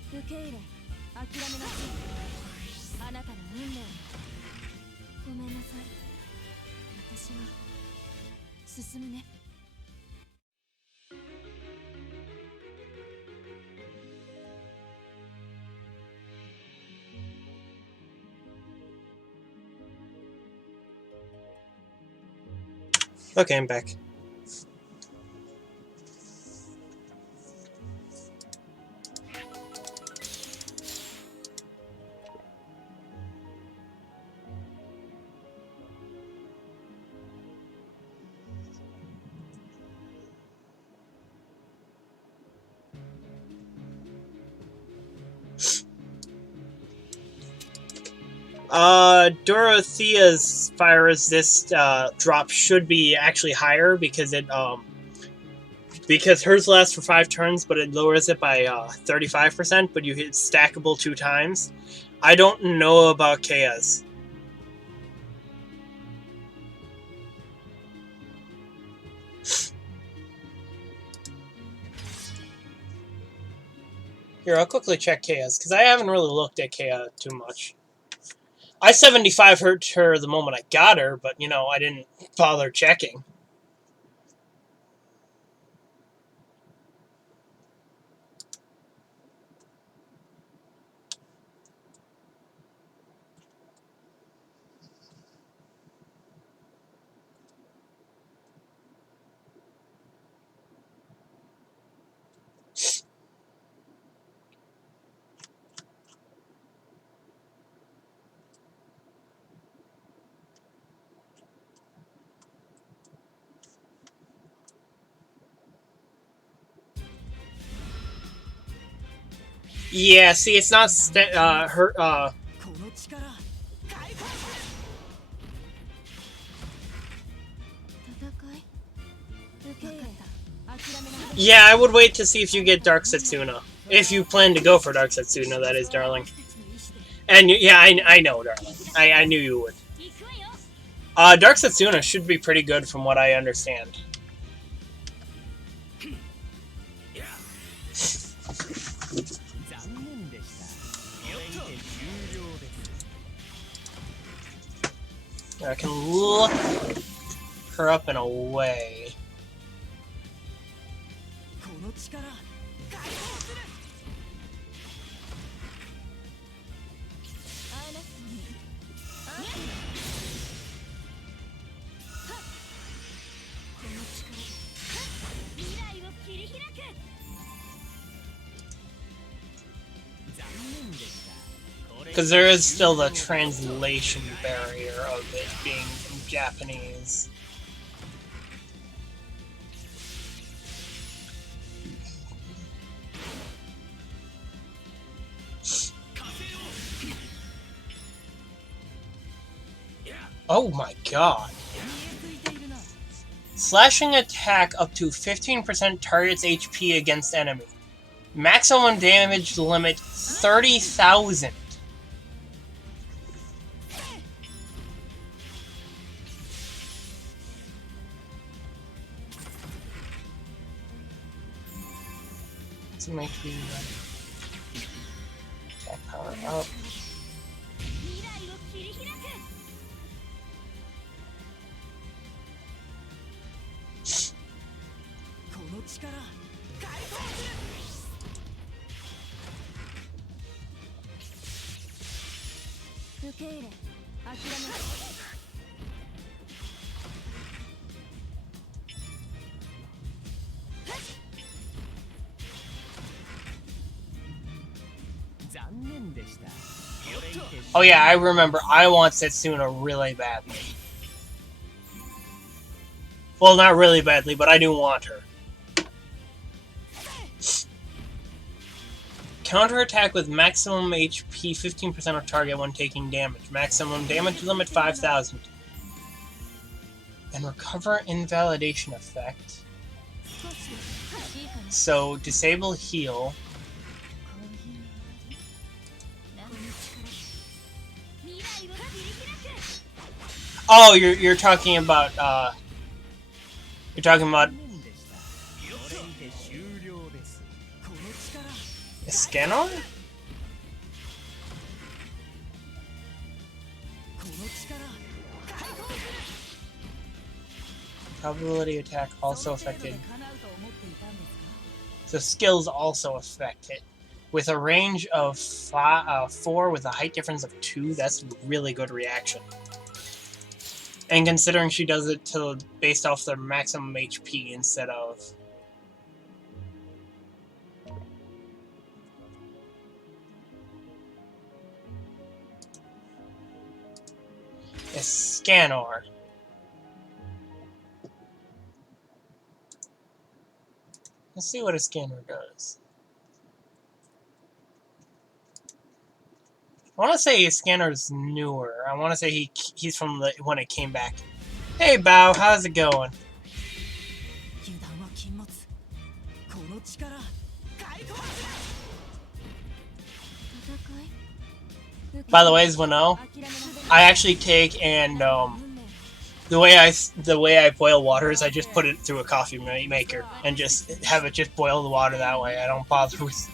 受け入れ、諦めなさい。あなたの運命を。ごめんなさい。私は進むね。Okay, I'm back. Dorothea's fire resist drop should be actually higher because because hers lasts for 5 turns, but it lowers it by 35%. But you hit stackable 2 times. I don't know about Kaya's. Here, I'll quickly check Kaya's because I haven't really looked at Kaya too much. I 75 hurt her the moment I got her, but, you know, I didn't bother checking. Yeah, see, it's not her. Yeah, I would wait to see if you get Dark Setsuna. If you plan to go for Dark Setsuna, that is, darling. And yeah, I know, darling. I knew you would. Dark Setsuna should be pretty good from what I understand. I can look her up in a way. Because there is still the translation barrier of it being Japanese. Oh my god. Slashing attack up to 15% target's HP against enemy. Maximum damage limit 30,000. To make the attack power up. Oh yeah, I remember. I want Setsuna really badly. Well, not really badly, but I do want her. Counterattack with maximum HP 15% of target when taking damage. Maximum damage limit 5,000. And recover invalidation effect. So, disable heal. Oh, you're talking about Scanner? Probability attack also affected. So skills also affected. With a range of 4 with a height difference of 2, that's really good reaction. And considering she does it based off their maximum HP instead of... a scanner. Let's see what a scanner does. I want to say his scanner's newer. I want to say he's from when it came back. Hey, Bao, how's it going? By the way, Zwano, I actually take and the way I boil water is I just put it through a coffee maker and just have it just boil the water that way. I don't bother with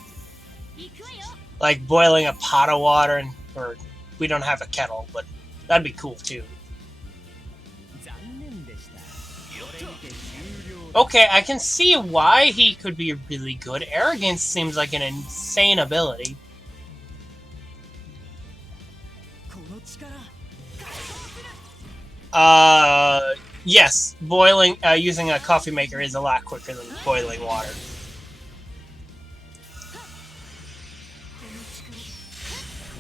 like boiling a pot of water, or we don't have a kettle, but that'd be cool too. Okay, I can see why he could be really good. Arrogance seems like an insane ability. Yes, using a coffee maker is a lot quicker than boiling water.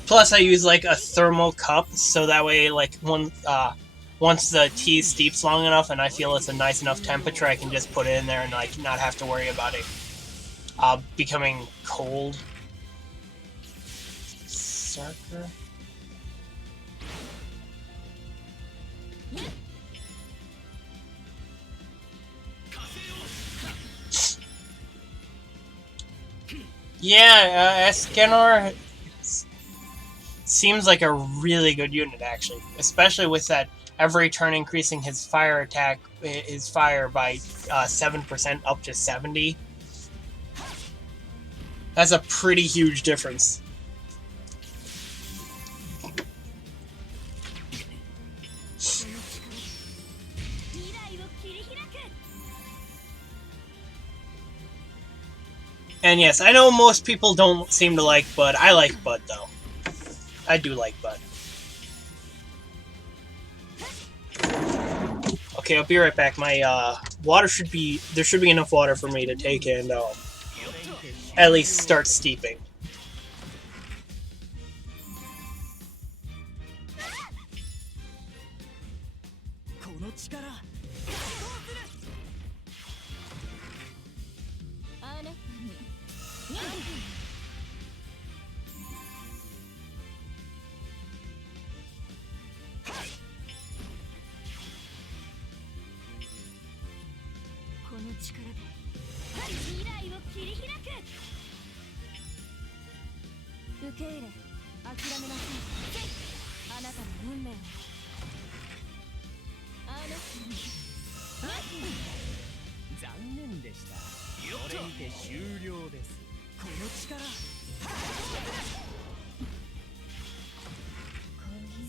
Plus, I use like a thermal cup, so that way, like once the tea steeps long enough and I feel it's a nice enough temperature, I can just put it in there and like not have to worry about it becoming cold. Sarker. Yeah, Escanor seems like a really good unit, actually. Especially with that every turn increasing his fire attack, his fire by 7% up to 70. That's a pretty huge difference. And yes, I know most people don't seem to like Bud. I like Bud, though. I do like Bud. Okay, I'll be right back. My water should be... There should be enough water for me to take and at least start steeping. この力で未来を切り開く。受け入れ、諦めなさい。あなたの運命を。あなたに。残念でした。これにて終了です。この力。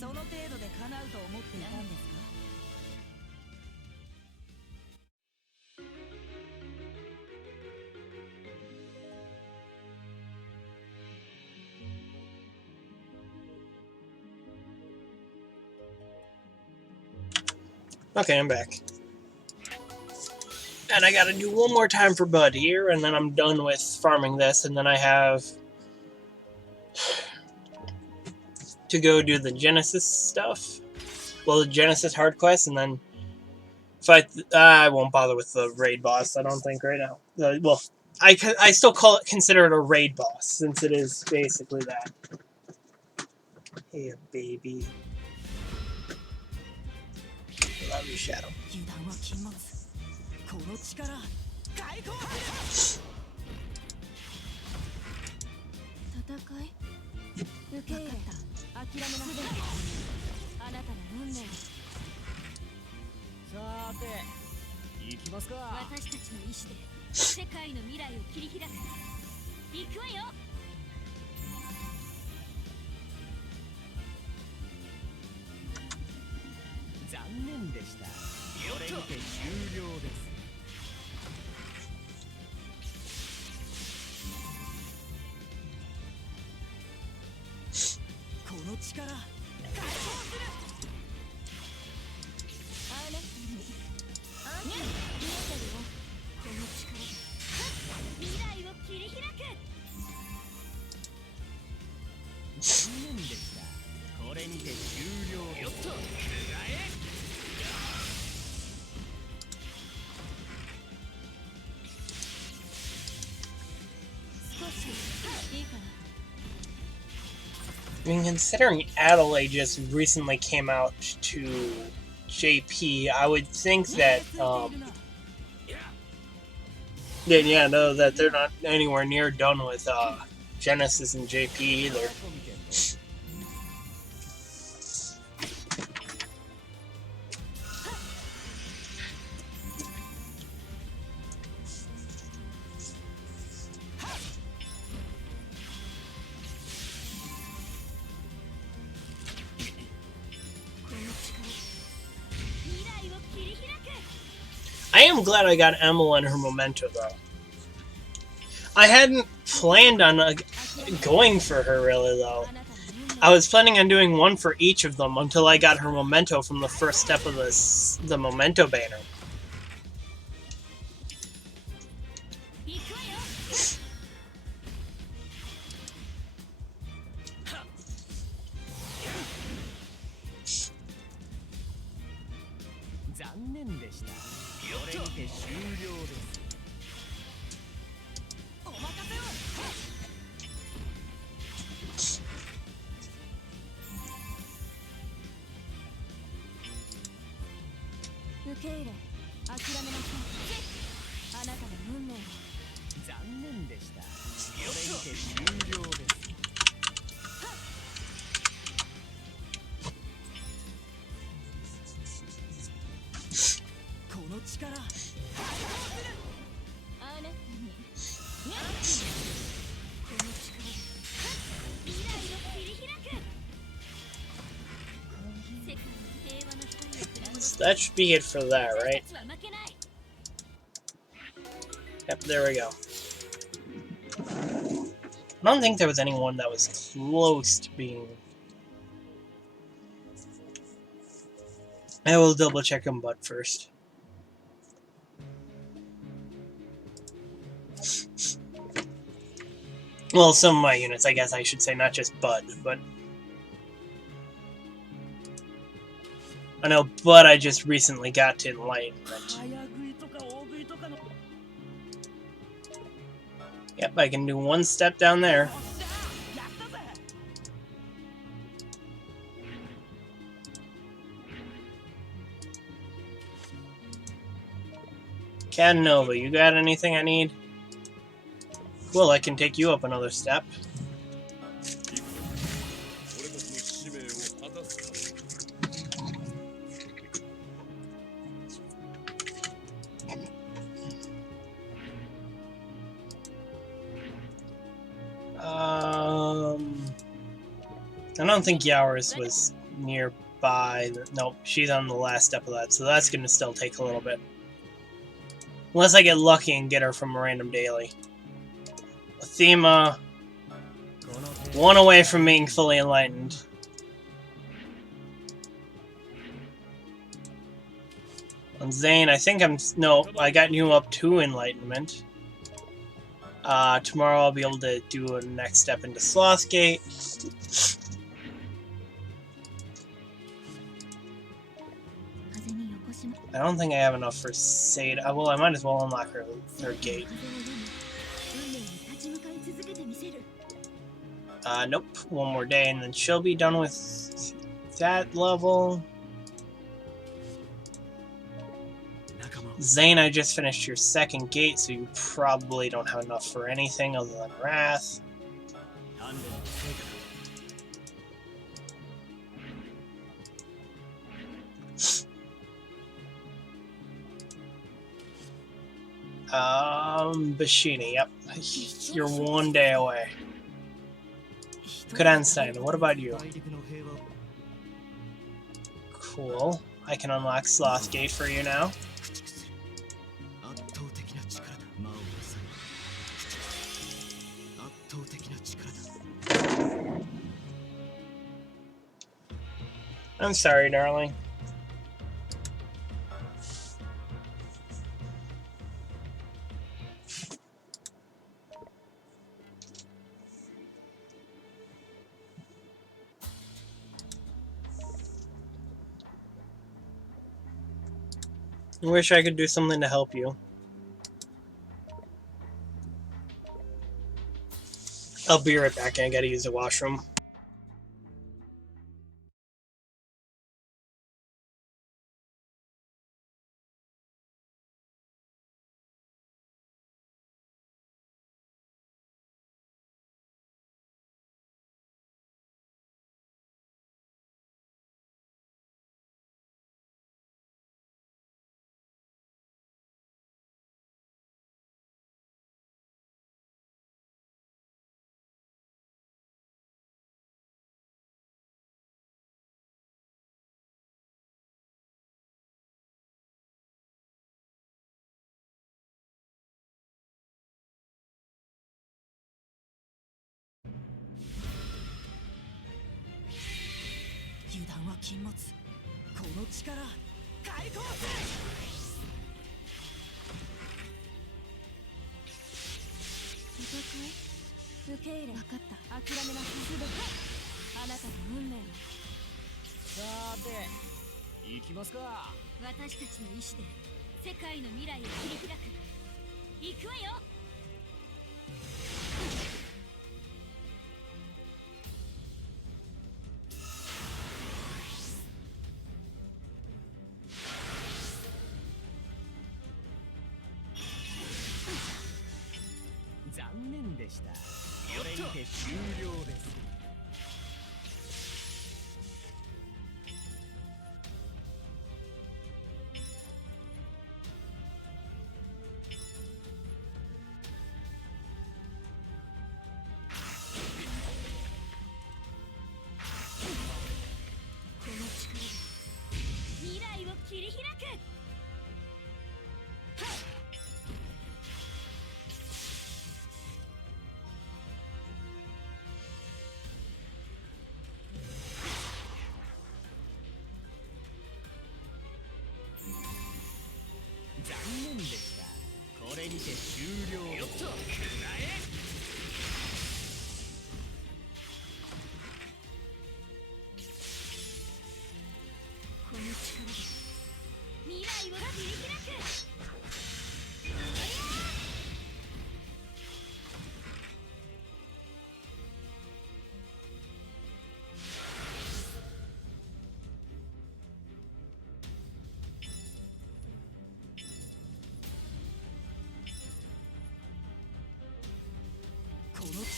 その程度で叶うと思っていたんですか？Okay, I'm back. And I gotta do one more time for Bud here, and then I'm done with farming this, and then I have to go do the Genesis stuff. Well, the Genesis hard quest, and then fight. I won't bother with the raid boss, I don't think, right now. Well, I still consider it a raid boss, since it is basically that. Hey, baby. Love you, Shadow. 油断は禁物。この力解放。戦い。受け入れ、諦めなさい。あなたの運命を。さーて、行きますか。私たちの意志で世界の未来を切り開く。行くわよ。残念でした。これにて終了です。この力解放する。あなたに。見えてるよ。この力で未来を切り開く。残念でした。これにて終了です。よっと。少しいいかな。I mean, considering Adelaide just recently came out to JP, I would think that, that they're not anywhere near done with, Genesis and JP either. I am glad I got Emma and her memento, though. I hadn't planned on going for her, really, though. I was planning on doing one for each of them until I got her memento from the first step of the memento banner. That should be it for that, right? Yep, there we go. I don't think there was anyone that was close to being... I will double check him Bud first. Well, some of my units, I guess I should say, not just Bud, but... I know Bud I just recently got to Enlightenment. Yep, I can do one step down there. Cadanova, you got anything I need? Well, I can take you up another step. I don't think Yowers was nearby. Nope, she's on the last step of that, so that's going to still take a little bit. Unless I get lucky and get her from a random daily. Athema, one away from being fully enlightened. On Zane, I think no, I got you up to enlightenment. Tomorrow I'll be able to do a next step into Slothgate. I don't think I have enough for Sada. Well, I might as well unlock her gate. Nope. One more day and then she'll be done with that level. Zane, I just finished your second gate, so you probably don't have enough for anything other than Wrath. Bashini, yep. You're one day away. Kudanstein, what about you? Cool. I can unlock Slothgate for you now. I'm sorry, darling. I wish I could do something to help you. I'll be right back. I gotta use the washroom.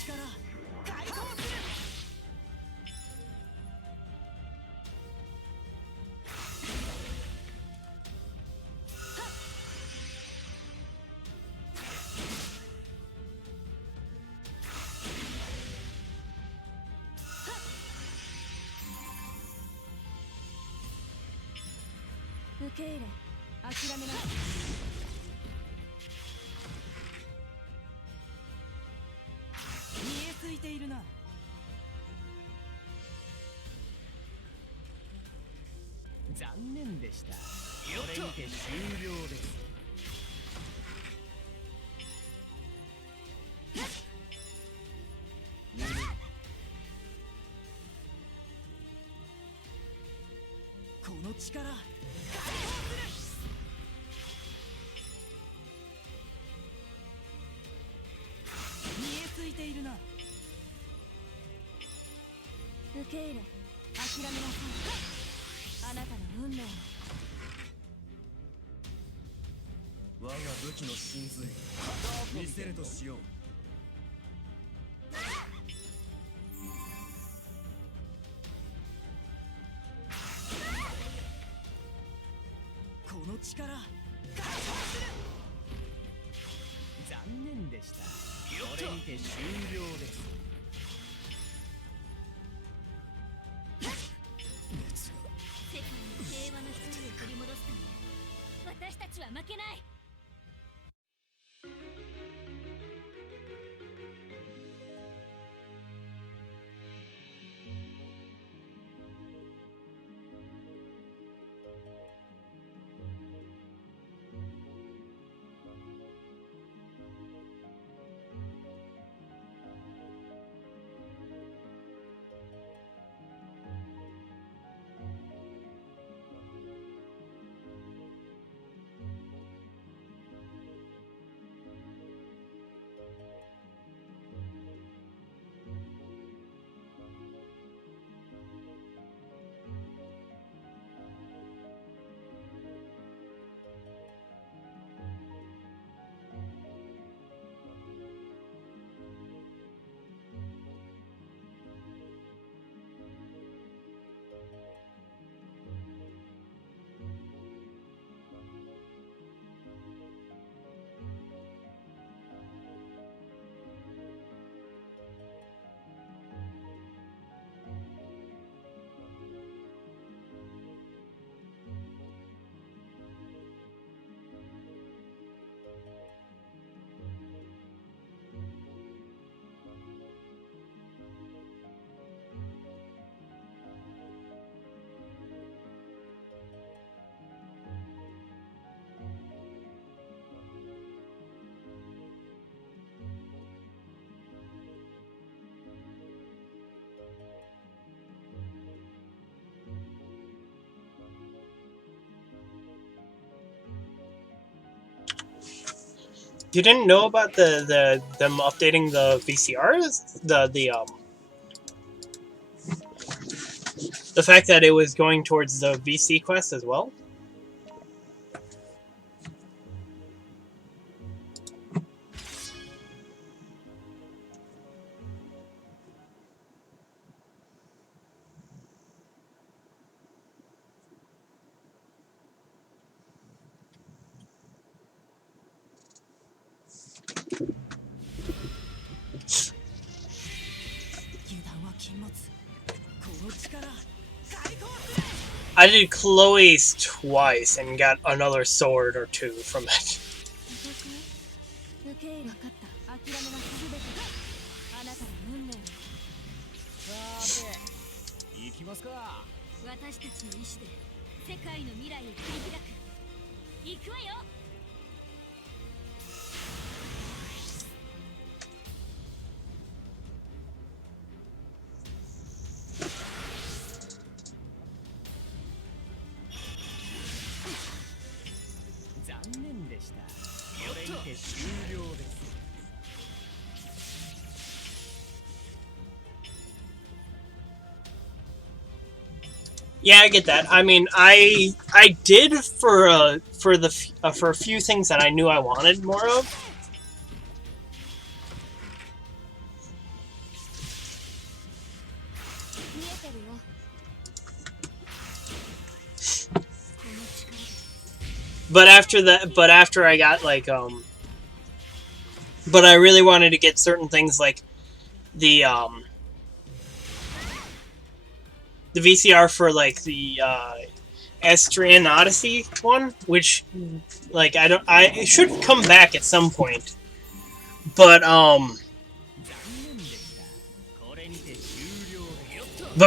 力解放する。受け入れ諦めなさい。見えついているな。残念でした。これにて終了です。この力解放する。見えついているな。受け入れ諦めなさい。あなたの運命を。我が武器の真髄見せるとしよう。この力解放する。残念でした。これにて終了です。世界に平和の光を取り戻すため、私たちは負けない。You didn't know about them updating the VCRs? The fact that it was going towards the VC quest as well? I did Chloe's twice and got another sword or two from it. 受け入れ分かった。諦めなすべてあなたの運命を。さて行きますか。私たちの意志で世界の未来を切り開く。行くわよ。残念でした。これにて終了です。Yeah, I get that. I mean, I did for a few things that I knew I wanted more of. But after that, but after I got like but I really wanted to get certain things like the VCR for like the Astrian Odyssey one, which like it should come back at some point. But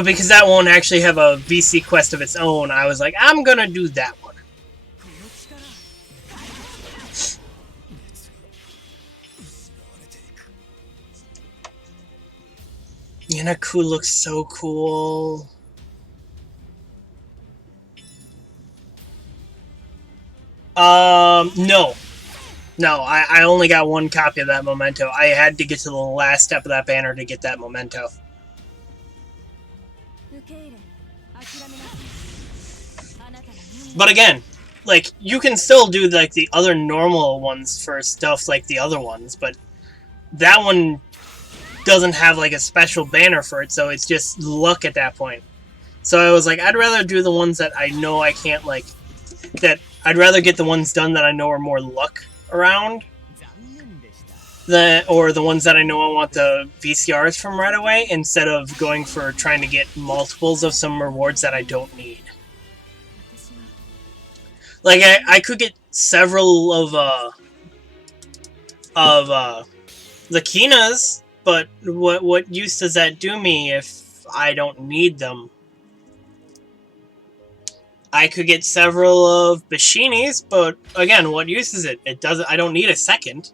because that won't actually have a VC quest of its own, I was like, I'm gonna do that one. Yanaku looks so cool. No. No, I only got one copy of that memento. I had to get to the last step of that banner to get that memento. But again, like, you can still do, like, the other normal ones for stuff like the other ones, but that one doesn't have, like, a special banner for it, so it's just luck at that point. So I was like, I'd rather do the ones that I know I can't, like, I'd rather get the ones done that I know are more luck around, or the ones that I know I want the VCRs from right away, instead of going for trying to get multiples of some rewards that I don't need. Like, I could get several of the Kinas, but what use does that do me if I don't need them? I could get several of Bishinis, but again, what use is it? It doesn't. I don't need a second.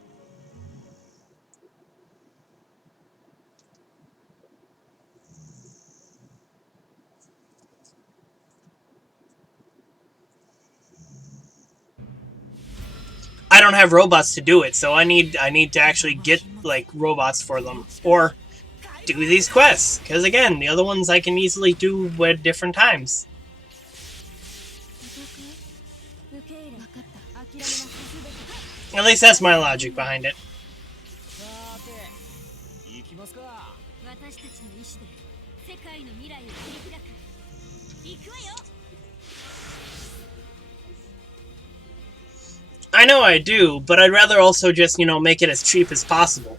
I don't have robots to do it, so I need to actually get like robots for them, or do these quests. Because again, the other ones I can easily do at different times. At least that's my logic behind it. I know I do, but I'd rather also just, you know, make it as cheap as possible.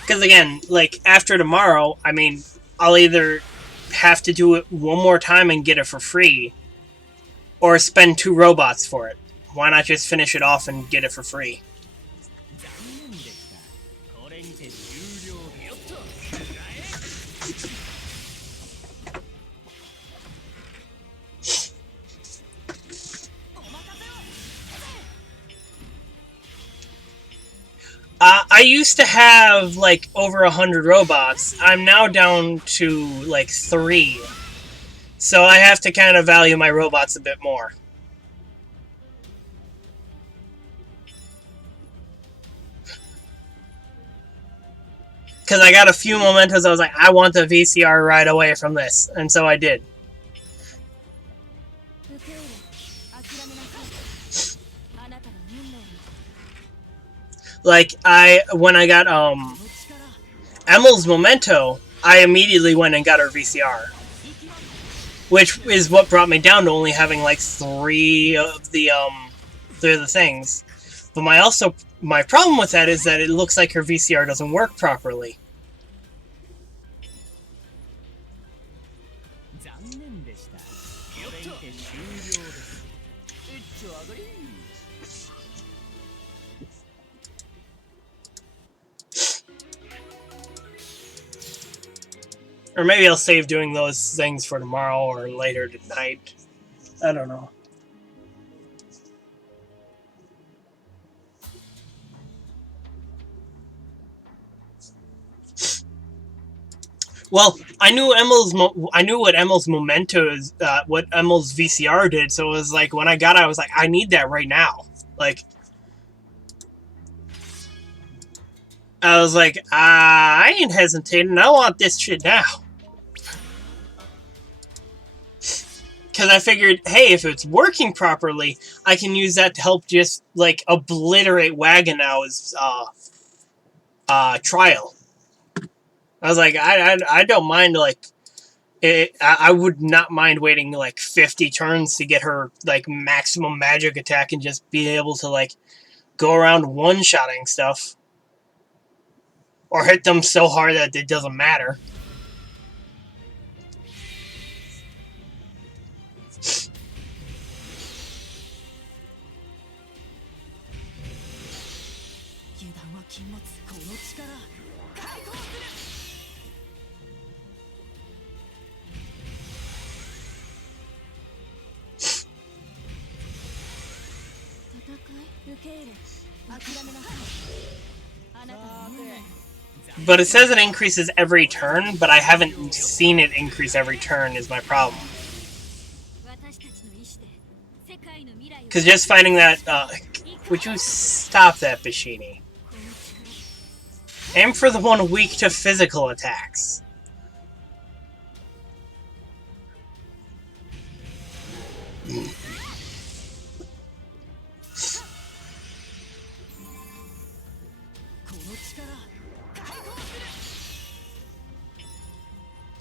Because again, like, after tomorrow, I mean, I'll either have to do it one more time and get it for free, or spend 2 robots for it. Why not just finish it off and get it for free? I used to have, like, over 100 robots. I'm now down to, like, 3. So I have to kind of value my robots a bit more. Because I got a few mementos, I was like, I want the VCR right away from this. And so I did. Like, when I got, Emil's memento, I immediately went and got her VCR. Which is what brought me down to only having, like, 3 of the things. But my problem with that is that it looks like her VCR doesn't work properly. Or maybe I'll save doing those things for tomorrow or later tonight. I don't know. Well, I knew what Emil's memento is, what Emil's VCR did. So it was like when I got it, I was like, I need that right now. Like, I was like, I ain't hesitating. I want this shit now. Because I figured, hey, if it's working properly, I can use that to help just like obliterate Wagonow's trial. I was like, I don't mind like. I would not mind waiting like 50 turns to get her like maximum magic attack and just be able to like go around one-shotting stuff. Or hit them so hard that it doesn't matter. But it says it increases every turn, but I haven't seen it increase every turn is my problem. Because just finding that... would you stop that, Bishini? Aim for the one weak to physical attacks.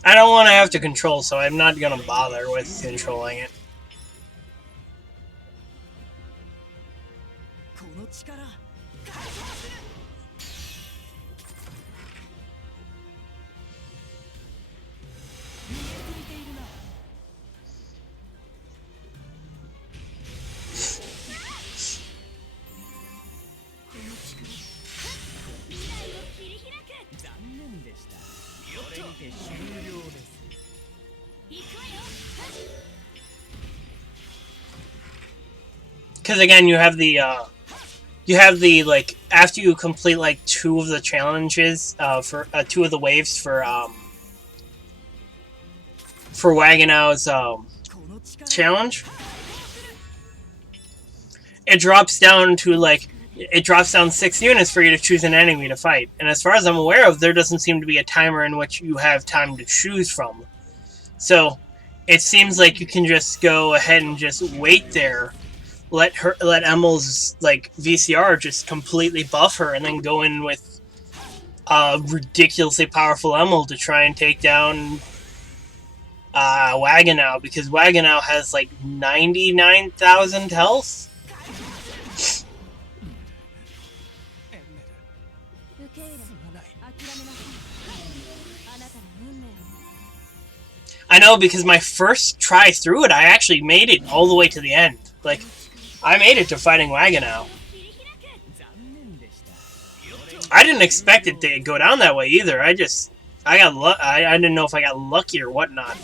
I don't want to have to control, so I'm not going to bother with controlling it. Because again, you have the like after you complete like 2 of the challenges for 2 of the waves for Wagonow's challenge, it drops down to like it drops down 6 units for you to choose an enemy to fight. And as far as I'm aware of, there doesn't seem to be a timer in which you have time to choose from. So it seems like you can just go ahead and just wait there. Let Emil's like VCR just completely buff her, and then go in with ridiculously powerful Emil to try and take down Wagonow, because Wagonow has like 99,000 health. I know, because my first try through it, I actually made it all the way to the end. Like, I made it to fighting Wagonow. I didn't expect it to go down that way either. I didn't know if I got lucky or whatnot.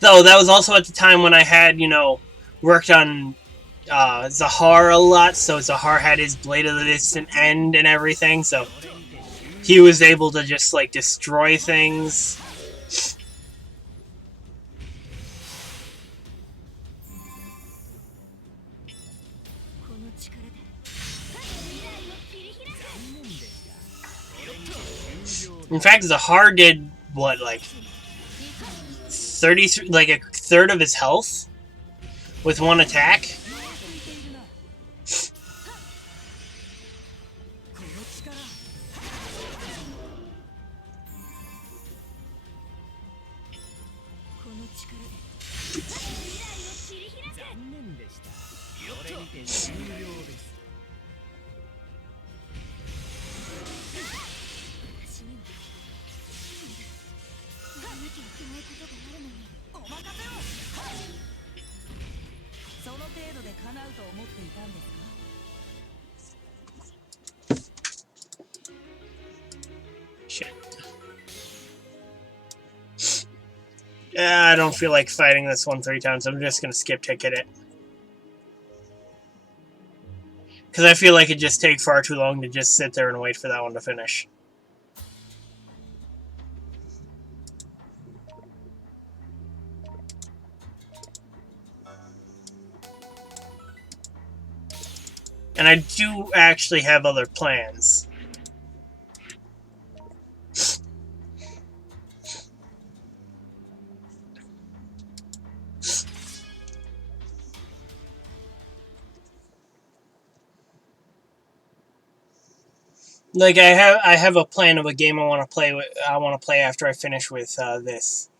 Though that was also at the time when I had, worked on Zahar a lot, so Zahar had his Blade of the Distant End and everything, so he was able to just, like, destroy things. In fact, Zahar did, what, like, 33, like a third of his health with one attack? I don't feel like fighting this one 3 times. I'm just gonna skip ticket it. Because I feel like it just takes far too long to just sit there and wait for that one to finish. And I do actually have other plans. Like I have a plan of a game I want to play with. I want to play after I finish with this.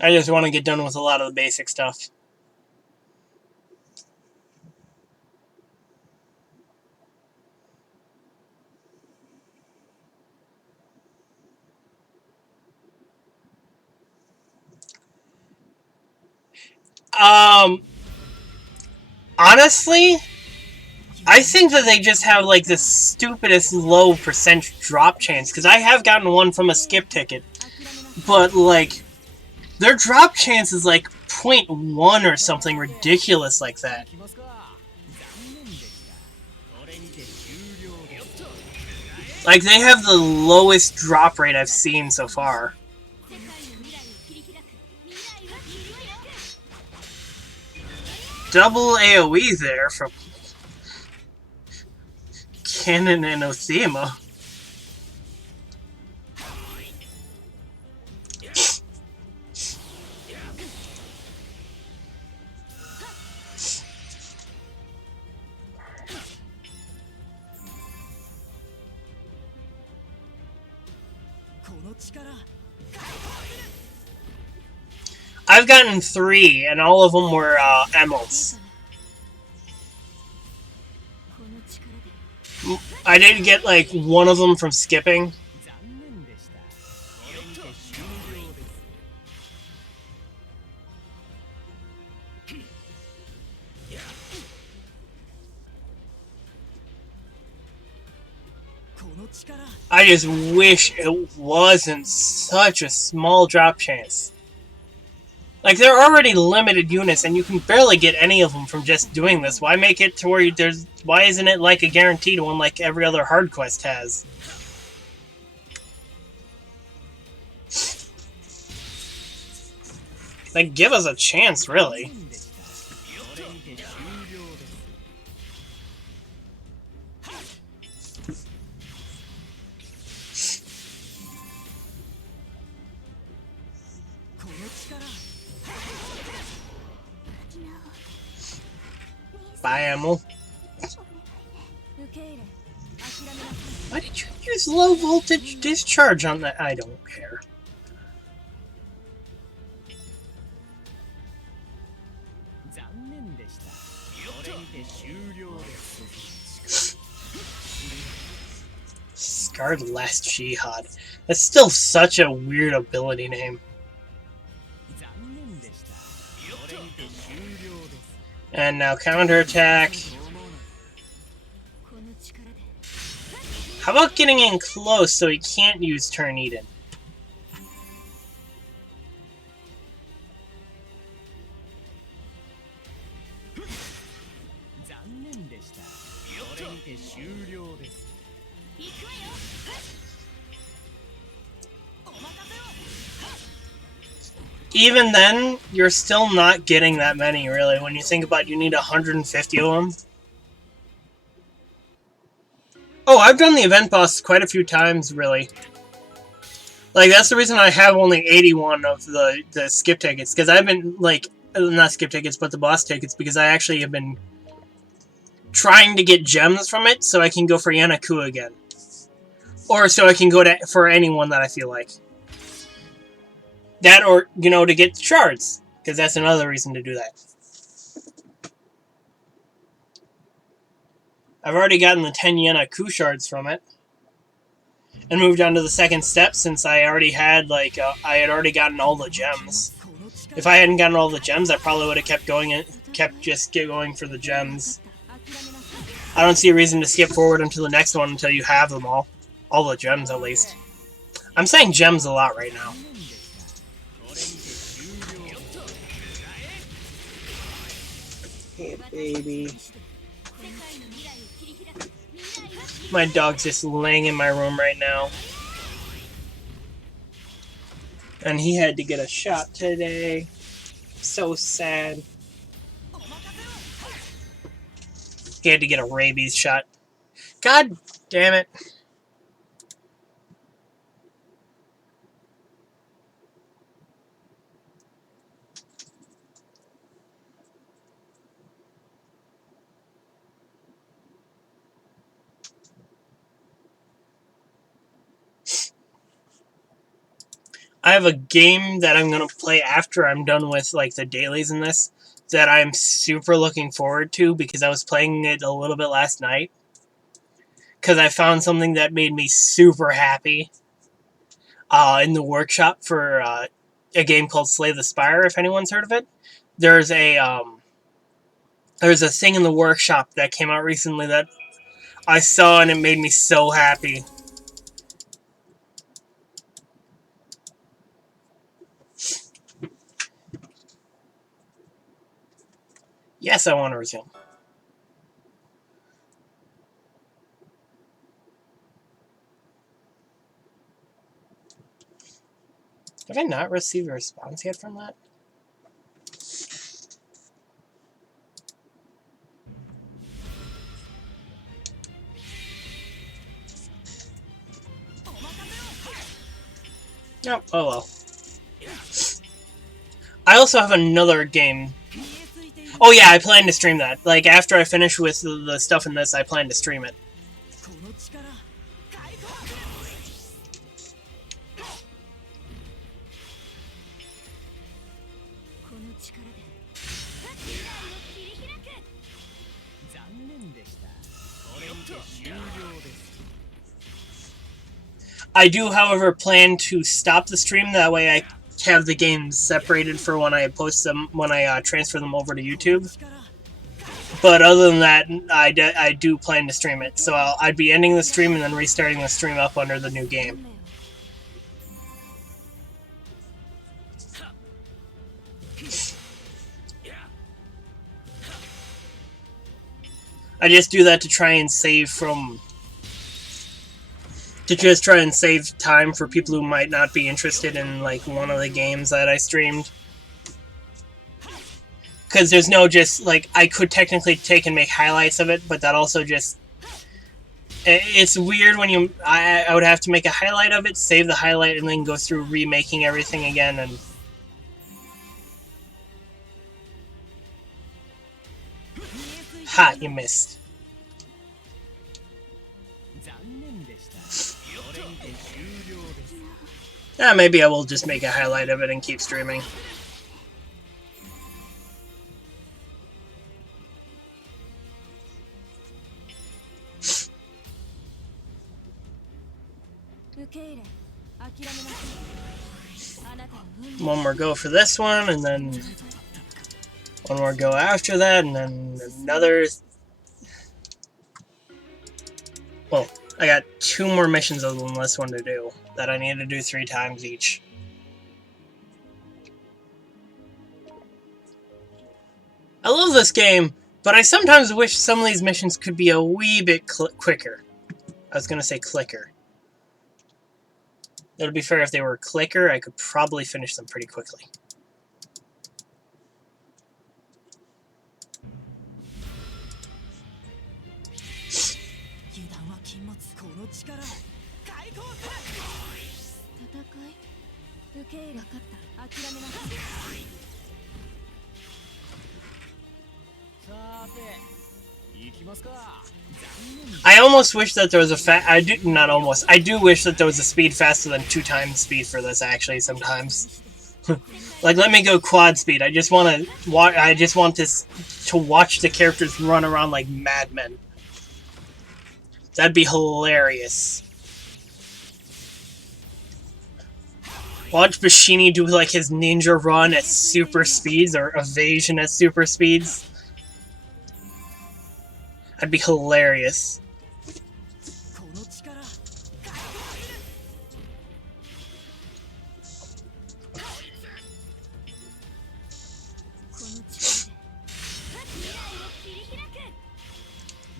I just want to get done with a lot of the basic stuff. Honestly, I think that they just have like the stupidest low percent drop chance, because I have gotten one from a skip ticket, but like their drop chance is like 0.1 or something ridiculous like that. Like they have the lowest drop rate I've seen so far. Double AoE there from Cannon and Othema. I've gotten 3, and all of them were emeralds. I did get like one of them from skipping. I just wish it wasn't such a small drop chance. Like, they're already limited units, and you can barely get any of them from just doing this. Why make it to where there's... Why isn't it like a guaranteed one like every other hard quest has? Like, give us a chance, really. Bye, Emil. Why did you use low voltage discharge on that? I don't care. Scarred Last Jihad. That's still such a weird ability name. And now counterattack. How about getting in close so he can't use Turn Eden? Even then, you're still not getting that many, really, when you think about you need 150 of them. Oh, I've done the event boss quite a few times, really. Like, that's the reason I have only 81 of the skip tickets, because I've been, like, not skip tickets, but the boss tickets, because I actually have been trying to get gems from it, so I can go for Yanaku again. Or so I can go for anyone that I feel like. That, or, you know, to get shards, because that's another reason to do that. I've already gotten the 10 Yanaku shards from it. And moved on to the second step, since I already had, like, I had already gotten all the gems. If I hadn't gotten all the gems, I probably would have kept going for the gems. I don't see a reason to skip forward until the next one until you have them all. All the gems, at least. I'm saying gems a lot right now. Hey, baby. My dog's just laying in my room right now. And he had to get a shot today. So sad. He had to get a rabies shot. God damn it. I have a game that I'm going to play after I'm done with like the dailies in this that I'm super looking forward to because I was playing it a little bit last night. Because I found something that made me super happy in the workshop for a game called Slay the Spire, if anyone's heard of it. There's a thing in the workshop that came out recently that I saw and it made me so happy. Yes, I want to resume. Have I not received a response yet from that? No. Oh well. I also have another game. Oh yeah, I plan to stream that. Like, after I finish with the stuff in this, I plan to stream it. I do, however, plan to stop the stream. That way I have the games separated for when I post them, when I transfer them over to YouTube. But other than that, I do plan to stream it. So I'd be ending the stream and then restarting the stream up under the new game. I just do that to try and save from... to just try and save time for people who might not be interested in, like, one of the games that I streamed. Because there's no just, like, I could technically take and make highlights of it, but that also just... It's weird when you... I would have to make a highlight of it, save the highlight, and then go through remaking everything again, and... Ha! You missed. Maybe I will just make a highlight of it and keep streaming. One more go for this one, and then one more go after that, and then another... Well, I got 2 more missions other than this one to do, that I need to do 3 times each. I love this game, but I sometimes wish some of these missions could be a wee bit quicker. I was gonna say clicker. It would be fair if they were clicker, I could probably finish them pretty quickly. I almost wish that there was a not almost. I do wish that there was a speed faster than 2 times speed for this, actually, sometimes. Like, let me go quad speed. I just want this to watch the characters run around like madmen. That'd be hilarious. Watch Bashini do, like, his ninja run at super speeds, or evasion at super speeds. That'd be hilarious.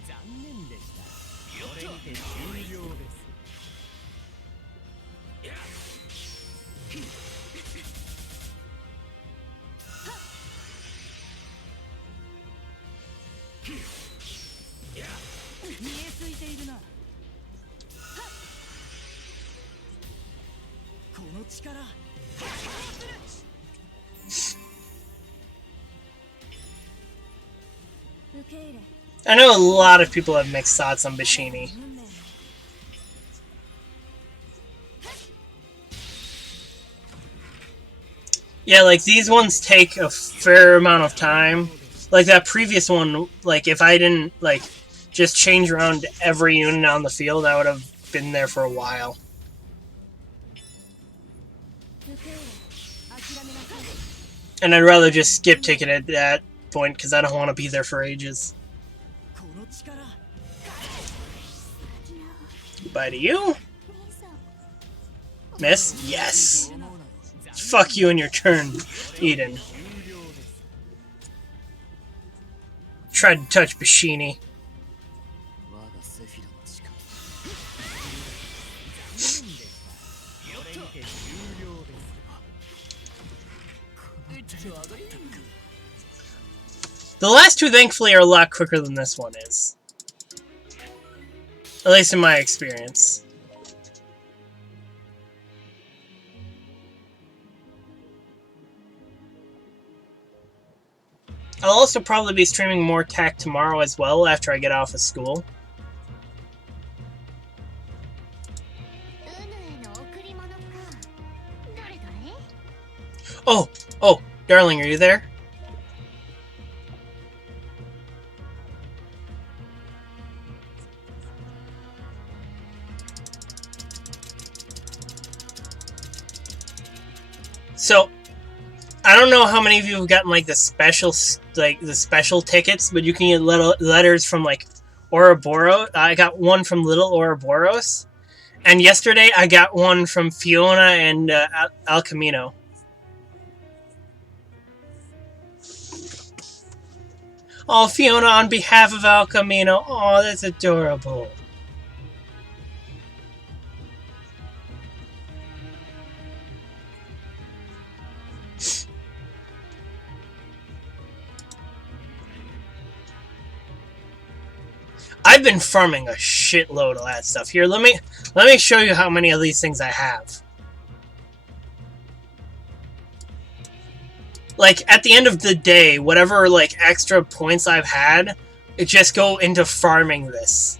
残念でした。これにて終了です。見えついているな。この力。 I know a lot of people have mixed thoughts on Bashini. Yeah, like, these ones take a fair amount of time. Like, that previous one, like, if I didn't, like, just change around every unit on the field, I would have been there for a while. And I'd rather just skip ticket at that point, because I don't want to be there for ages. Bye to you. Miss? Yes. Fuck you and your turn, Eden. Tried to touch Bashini. The last two, thankfully, are a lot quicker than this one is. At least in my experience. I'll also probably be streaming more TAC tomorrow as well after I get off of school. Oh, darling, are you there? So, I don't know how many of you have gotten like the special tickets, but you can get letters from like Ouroboros. I got one from Little Ouroboros, and yesterday I got one from Fiona and Alchemist. Oh, Fiona on behalf of Alchemist. Oh, that's adorable. I've been farming a shitload of that stuff. Here, let me show you how many of these things I have. Like, at the end of the day, whatever, like, extra points I've had, it just go into farming this.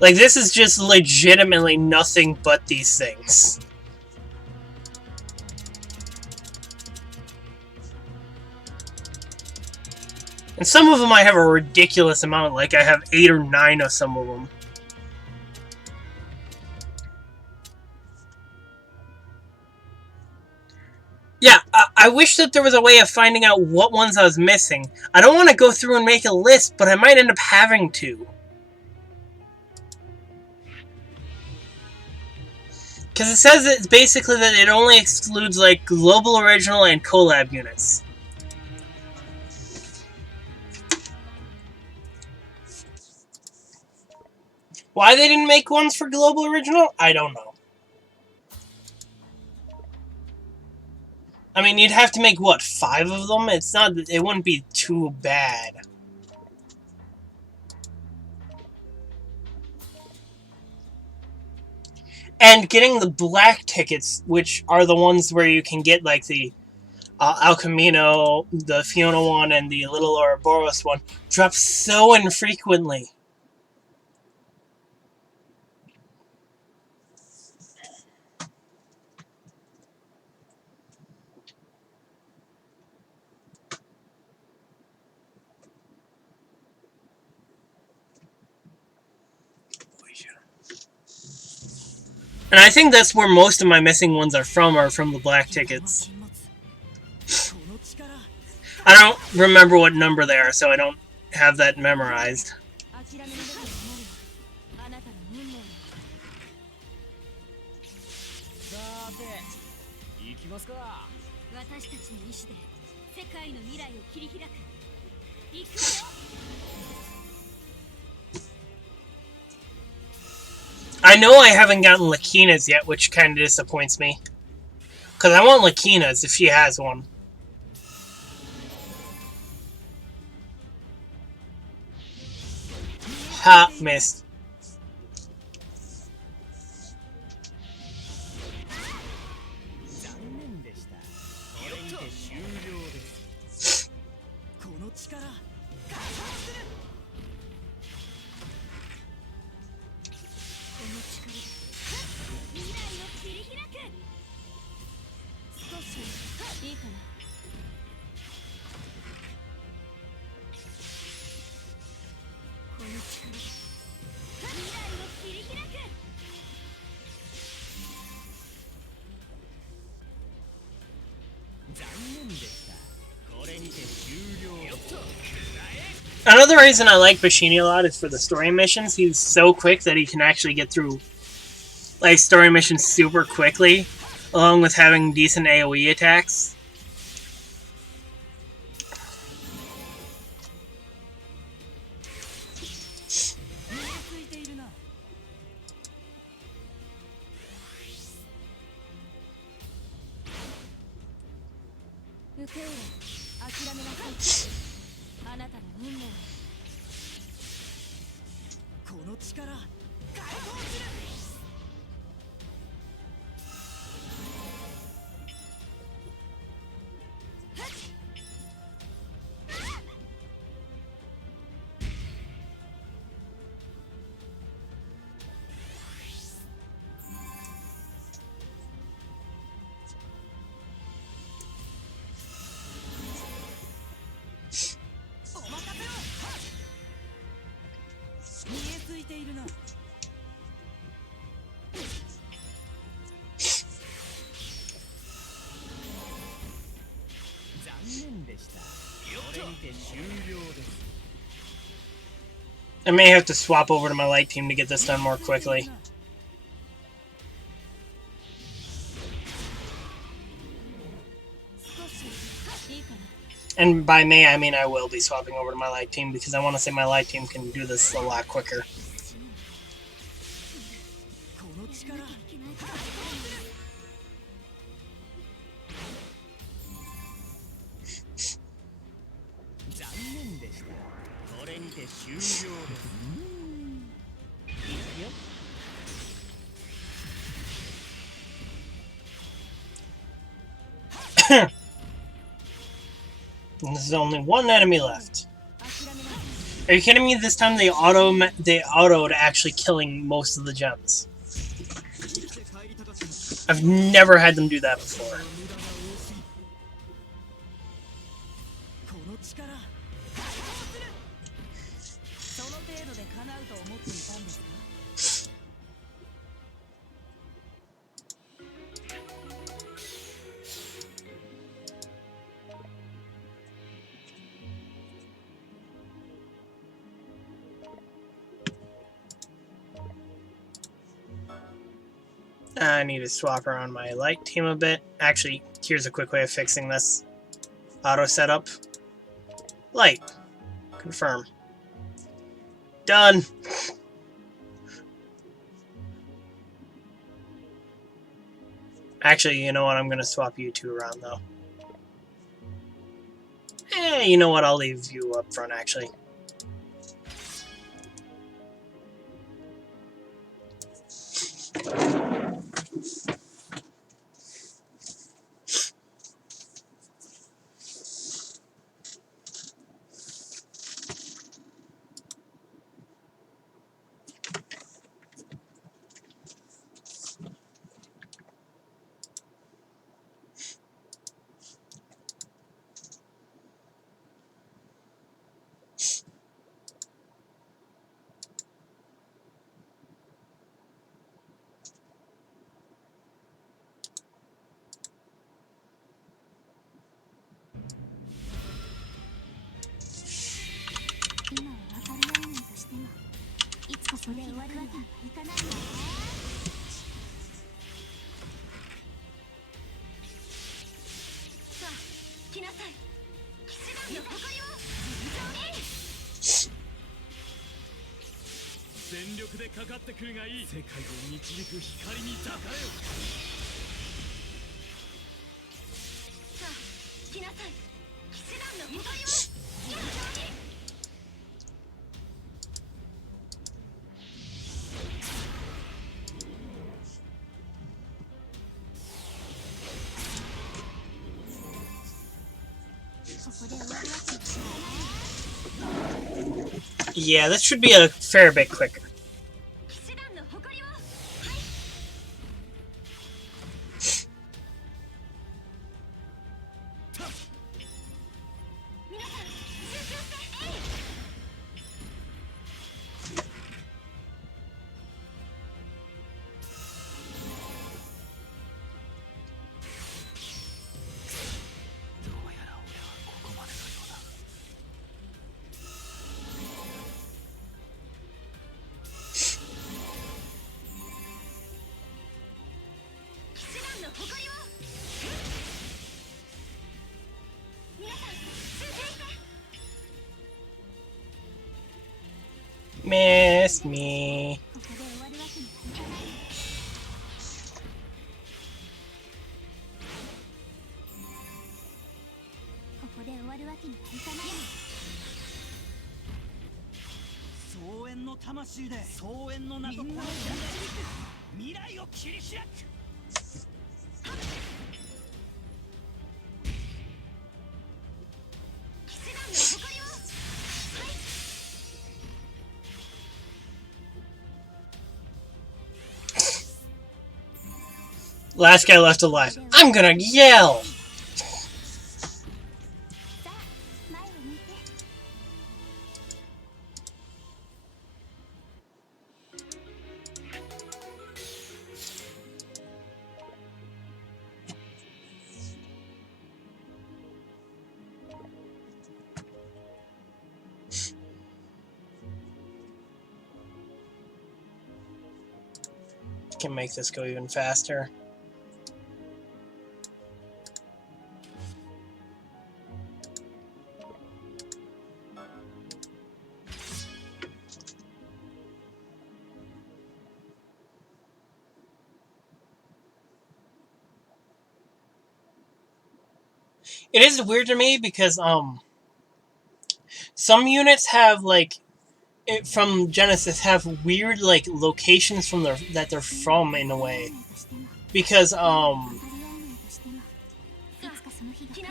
Like, this is just legitimately nothing but these things. And some of them I have a ridiculous amount, like I have 8 or 9 of some of them. Yeah, I wish that there was a way of finding out what ones I was missing. I don't want to go through and make a list, but I might end up having to. Because it says it's basically that it only excludes, like, global original and collab units. Why they didn't make ones for global original, I don't know. I mean, you'd have to make, what, 5 of them? It wouldn't be too bad. And getting the black tickets, which are the ones where you can get, like, the Alchemist, the Fiona one, and the Little Ouroboros one, drop so infrequently. And I think that's where most of my missing ones are from the black tickets. I don't remember what number they are, so I don't have that memorized. I know I haven't gotten Lakina's yet, which kind of disappoints me. Because I want Lakina's if she has one. Ha, missed. Another reason I like Bashini a lot is for the story missions. He's so quick that he can actually get through like story missions super quickly, along with having decent AoE attacks. I may have to swap over to my light team to get this done more quickly. And by may, I mean I will be swapping over to my light team because I want to say my light team can do this a lot quicker. There's only one enemy left. Are you kidding me? This time they autoed actually killing most of the gems. I've never had them do that before. I need to swap around my light team a bit. Actually, here's a quick way of fixing this. Auto setup. Light. Confirm. Done. Actually, you know what? I'm going to swap you two around, though. You know what? I'll leave you up front, actually. 全力でかかってくるがいい。世界を導く光に抱かれよ。さあ来なさい。騎士団の誇りを。ここで終わるわけにはいかない。 Yeah, this should be a fair bit quicker. 騎士団の誇りを。はい。皆さん集中して。えい。どうやら俺はここまでのようだ。騎士団の誇りを。皆さん集中して。 Miss me. ここで終わるわけにはいかない。ここで終わるわけにはいかない。総縁の魂で総縁の名とこの未来を切り開く。騎士団の誇りを。はい。 Last guy left alive. I'm gonna yell! さあ前を向いて。 Can make this go even faster. It is weird to me because some units have like from Genesis have weird like locations from that they're from in a way, because いつかその日が来る。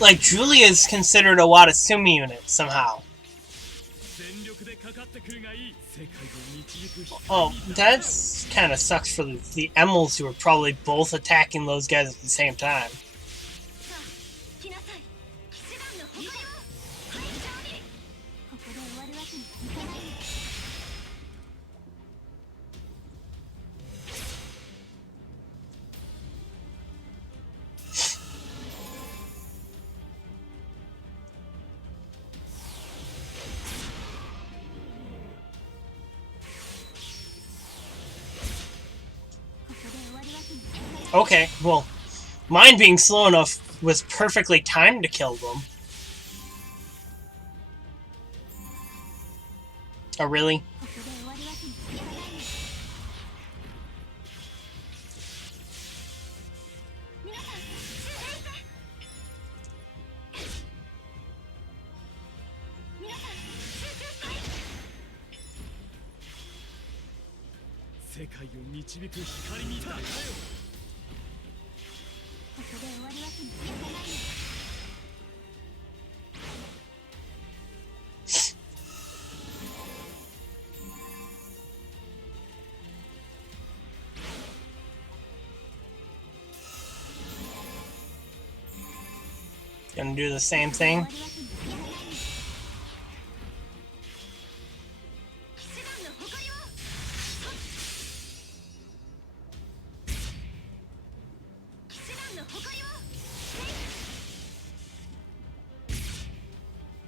like Julia is considered a Watasumi unit somehow. 全力でかかってくるがいい。世界を導く光。 Oh, that's kind of sucks for the Emils who are probably both attacking those guys at the same time. さあ来なさい。騎士団の誇りを。はい、勝利。ここで終わるわけにはいかない。 Okay, well, mine being slow enough was perfectly timed to kill them. Oh, really? ここで終わるわけにはいかない。 皆さん集中して。 皆さん集中して。 世界を導く光に抱かれよ。 ここで終わるわけにはいかない。 Gonna do the same thing. 騎士団の誇りを。 騎士団の誇りを。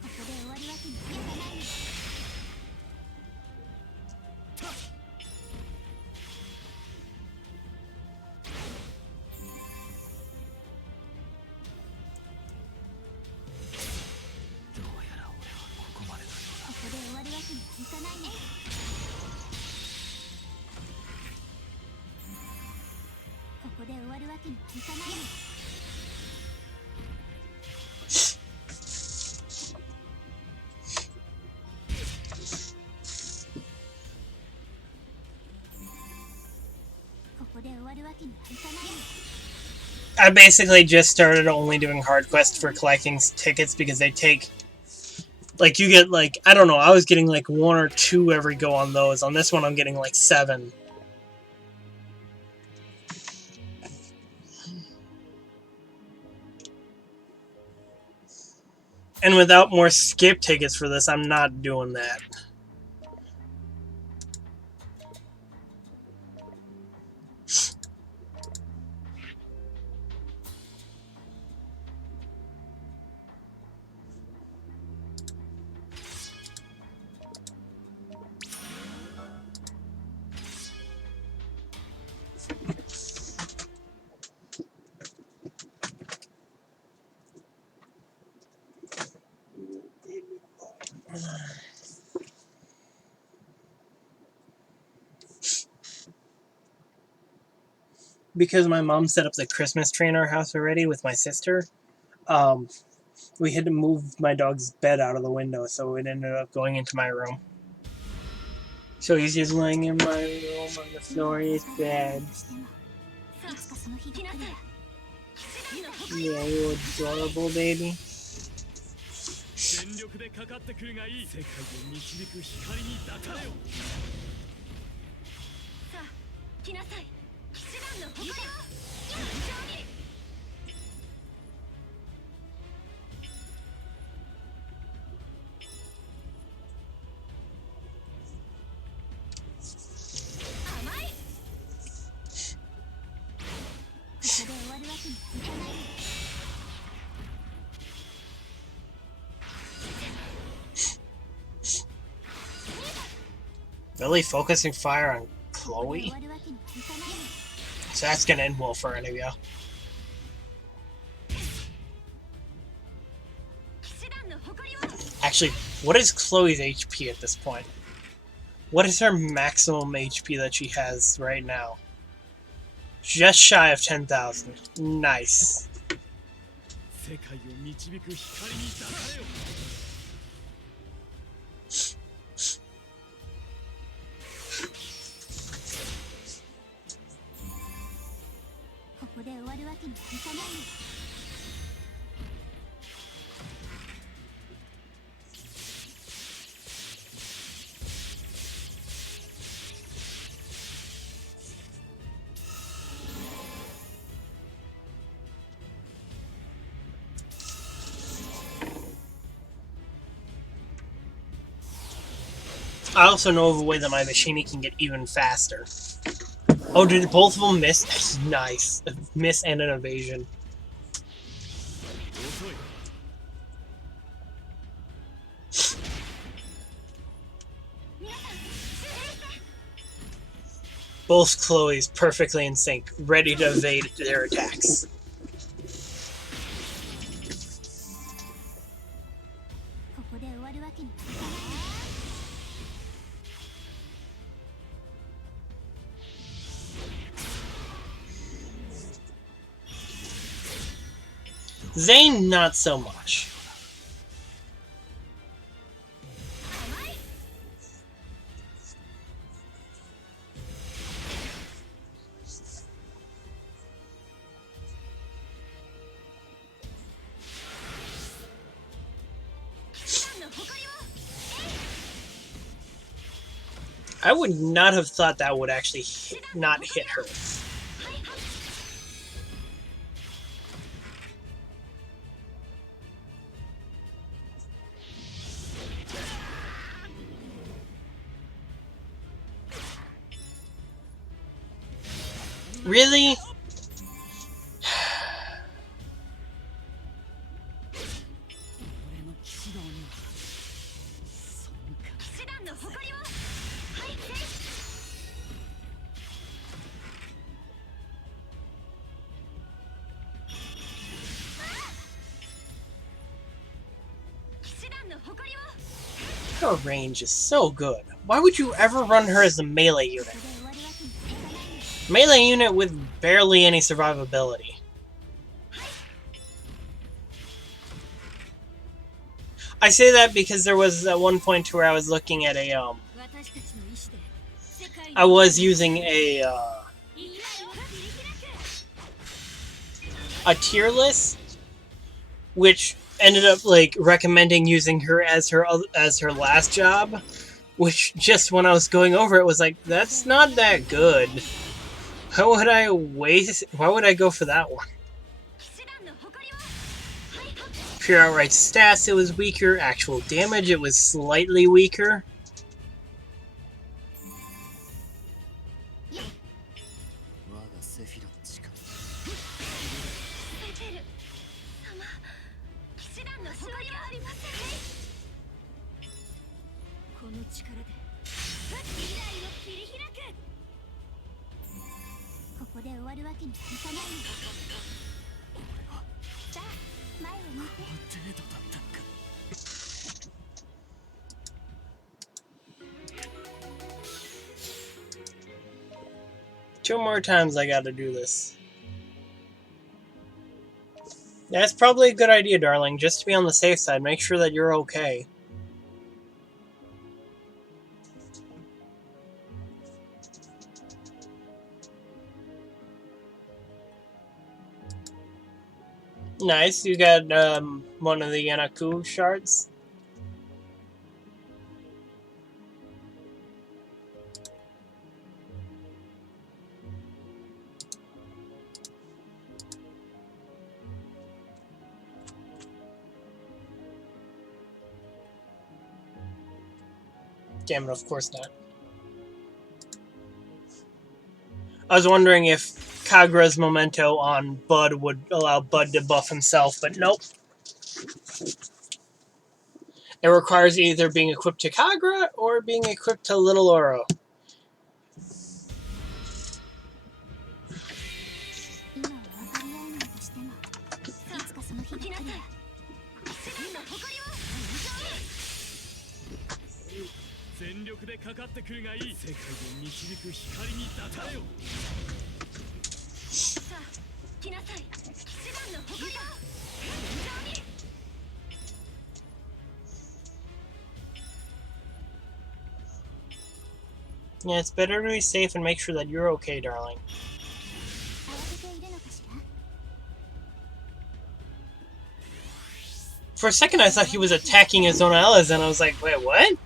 ここで終わるわけにはいかない。 こけにはいかないの。ここで終わるわけにはいかないの。I basically just started only doing hard quests for collecting tickets because they take, like, you get, like, I don't know, I was getting, like, 1 or 2 every go on those. On this one, I'm getting, like, 7. And without more skip tickets for this, I'm not doing that. Because my mom set up the Christmas tree in our house already with my sister, we had to move my dog's bed out of the window, so it ended up going into my room. So he's just laying in my room on the floor in his bed. Yeah, you adorable baby. 全力でかかってくるがいい。世界を導く光に抱かれよ。さあ、来なさい。騎士団の誇りを。甘い。ここで終わるわけにはいかない。Really focusing fire on Chloe? So that's gonna end well for any of you. Actually, what is Chloe's HP at this point? What is her maximum HP that she has right now? Just shy of 10,000. Nice. 世界を導く光に抱かれよ。ここで終わるわけにはいかないの。I also know of a way that my Machini can get even faster. Oh, did both of them miss? Nice. A miss and an evasion. Both Chloe's perfectly in sync, ready to evade their attacks. Zane, not so much. I would not have thought that would actually not hit her. Really? Her range is so good. Why would you ever run her as a melee unit? Melee unit with barely any survivability. I say that because there was at one point where I was looking at I was using a tier list, which ended up like recommending using her as her last job, which just when I was going over it was like, that's not that good. Why would I go for that one? Pure outright stats, it was weaker. Actual damage, it was slightly weaker. Two more times I gotta do this. That's probably a good idea, darling, just to be on the safe side. Make sure that you're okay. Nice, you got one of the Yanaku shards. Damn it, of course not. I was wondering if Kagra's memento on Bud would allow Bud to buff himself, but nope. It requires either being equipped to Kagra or being equipped to Little Oro. Yeah, it's better to be safe and make sure that you're okay, darling. For a second, I thought he was attacking his own allies, and I was like, wait, what?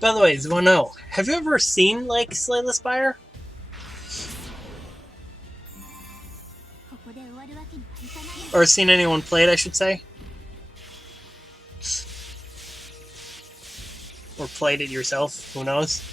By the way, Zwono, have you ever seen, like, Slay the Spire? Or seen anyone play it, I should say? Or played it yourself, who knows?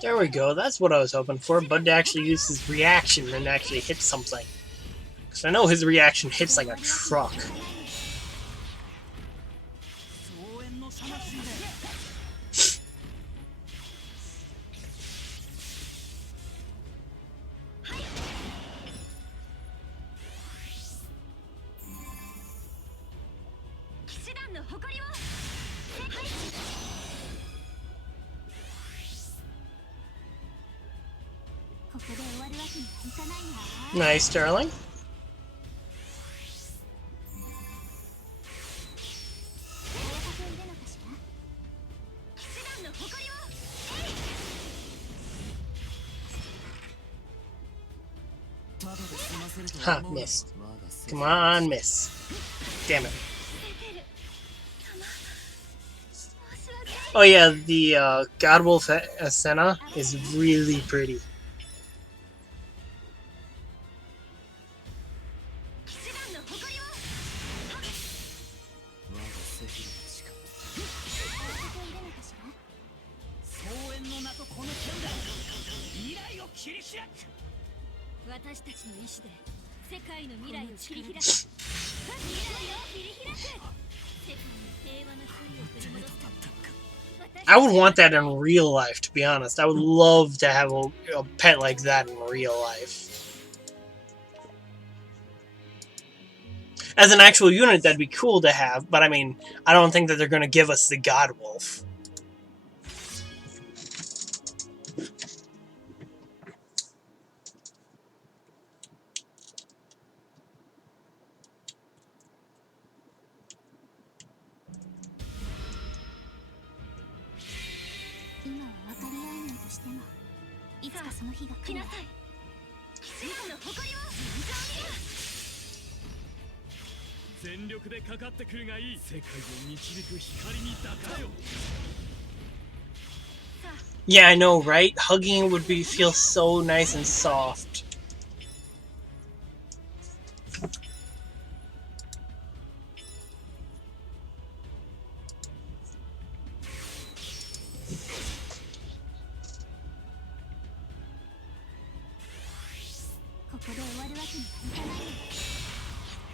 There we go. That's what I was hoping for. Bud to actually use his reaction and actually hit something. Because I know his reaction hits like a truck. 総縁の魂で Nice, darling. Ha, missed. Come on, miss. Damn it. Oh yeah, the Godwolf Asena is really pretty. I would want that in real life, to be honest. I would love to have a pet like that in real life. As an actual unit, that'd be cool to have, but I mean, I don't think that they're going to give us the Godwolf. Yeah, I know, right? Hugging it would feel so nice and soft.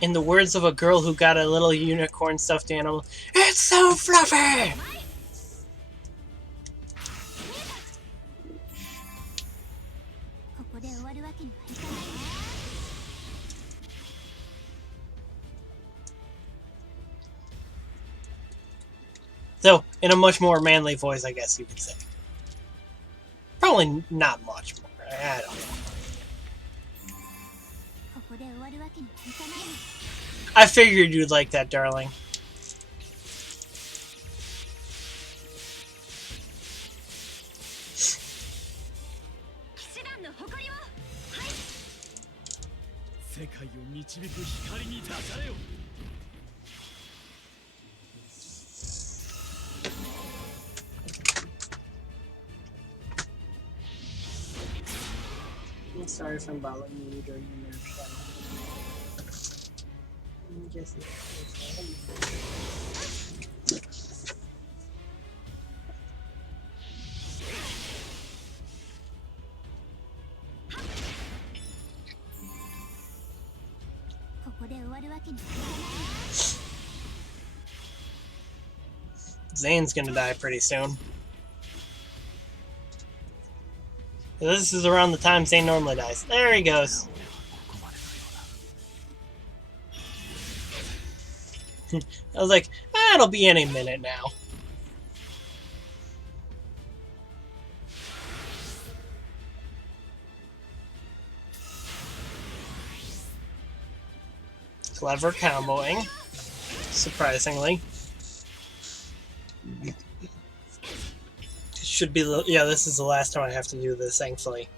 In the words of a girl who got a little unicorn stuffed animal, it's so fluffy! So, in a much more manly voice, I guess you could say. Probably not much more. I don't know. I figured you'd like that, darling. I'm sorry if I'm bothering you during your nerve shadow. Just... Zane's gonna die pretty soon. This is around the time Zane normally dies. There he goes. I was like, it'll be any minute now. Clever comboing, surprisingly. Should be, yeah, this is the last time I have to do this, thankfully.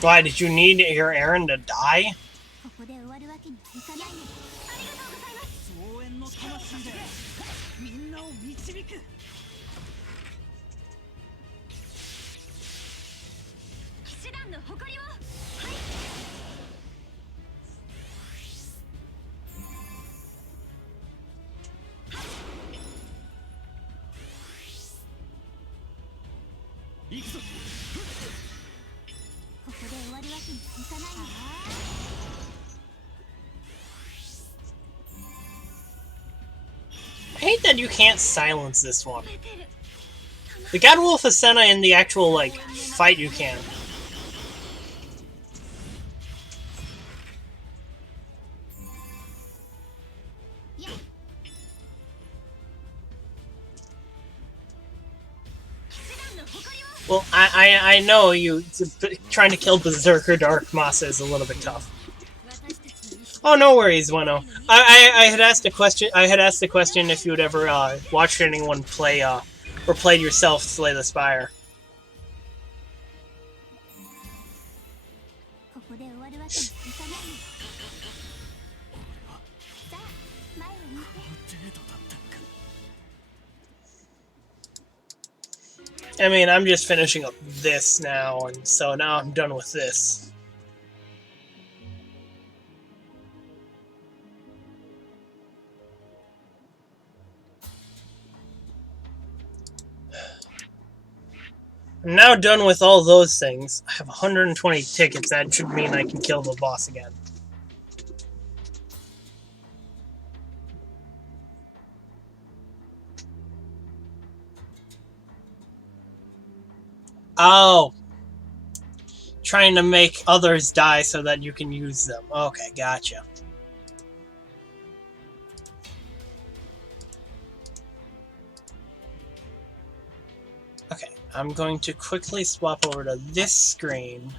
Why, did you need your Aaron to die? 行くぞ。ここで終わるわけにはいかないよ。I hate that you can't silence this one. The God Wolf Ascena in the actual, like, fight you can. Well, I know you trying to kill Berserker Dark Masa is a little bit tough. Oh, no worries, Weno. I had asked a question. I had asked the question if you would ever watched anyone play or played yourself Slay the Spire. ここで終わるわけにはいかないよ。さあ、前を向いて。 I mean, I'm just finishing up this now, and so now I'm done with this. I'm now done with all those things. I have 120 tickets. That should mean I can kill the boss again. Oh. Trying to make others die so that you can use them. Okay, gotcha. Okay, I'm going to quickly swap over to this screen.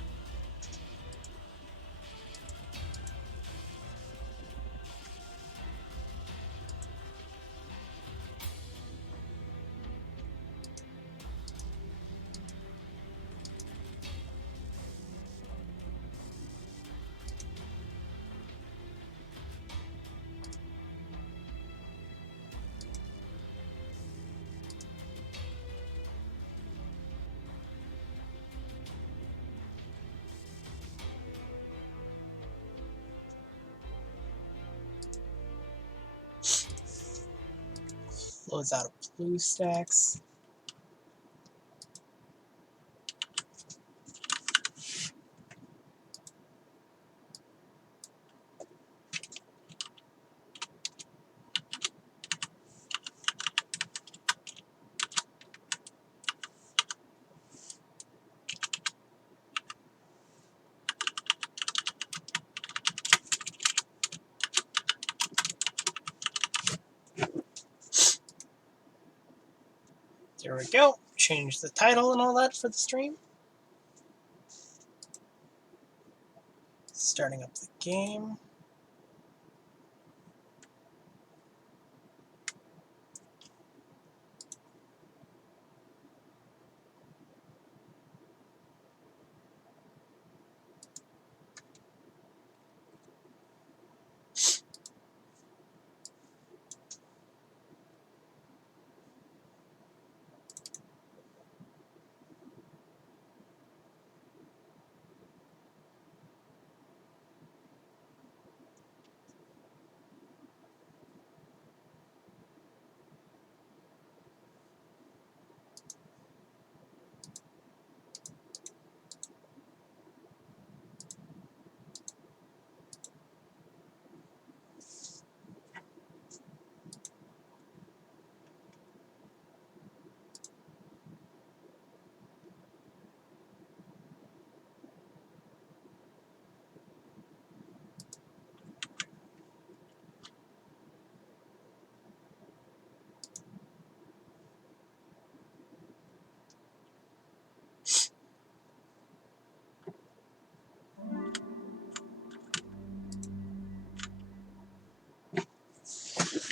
Loads out of blue stacks. There we go. Change the title and all that for the stream. Starting up the game.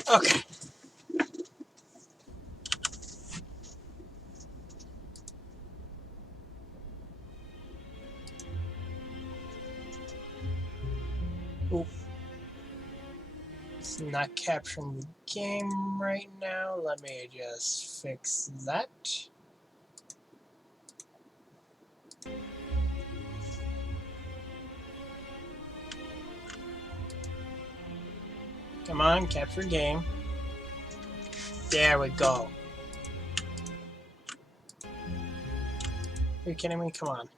Okay. Ooh. It's not capturing the game right now. Let me just fix that. Come on, capture game. There we go. Are you kidding me? Come on.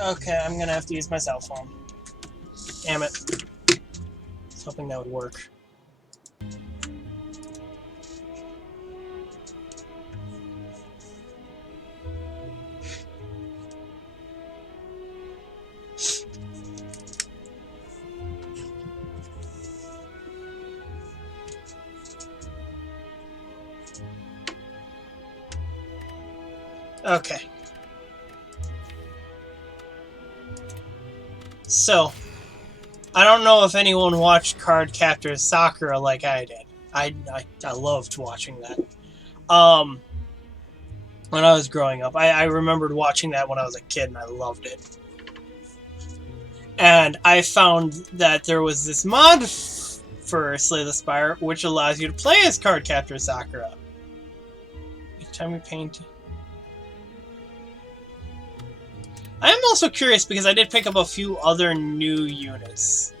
Okay, I'm gonna have to use my cell phone. Damn it. I was hoping that would work. Okay. So, I don't know if anyone watched Card Captor Sakura like I did. I loved watching that. When I was growing up, I remembered watching that when I was a kid, and I loved it. And I found that there was this mod for Slay the Spire, which allows you to play as Card Captor Sakura. Each time you paint... I am also curious because I did pick up a few other new units.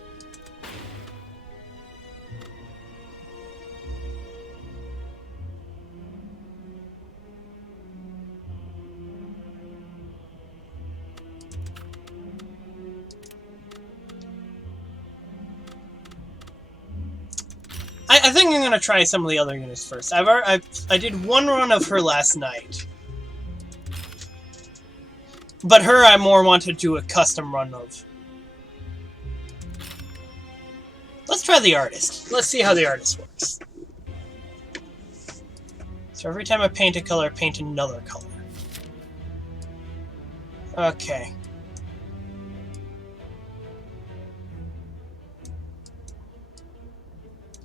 I think I'm gonna try some of the other units first. I did one run of her last night, but her I more wanted to do a custom run of. Let's try the artist. Let's see how the artist works. So every time I paint a color, I paint another color. Okay.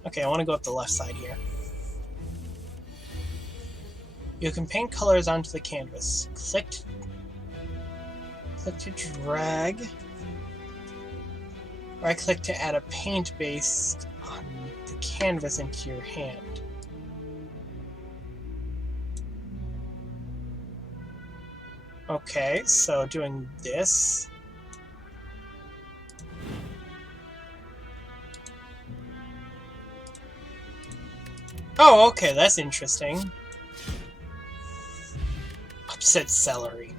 Okay, I want to go up the left side here. You can paint colors onto the canvas. Click to drag. Right-click to add a paint base on the canvas into your hand. Okay, so doing this. Oh, okay, that's interesting. Upset celery.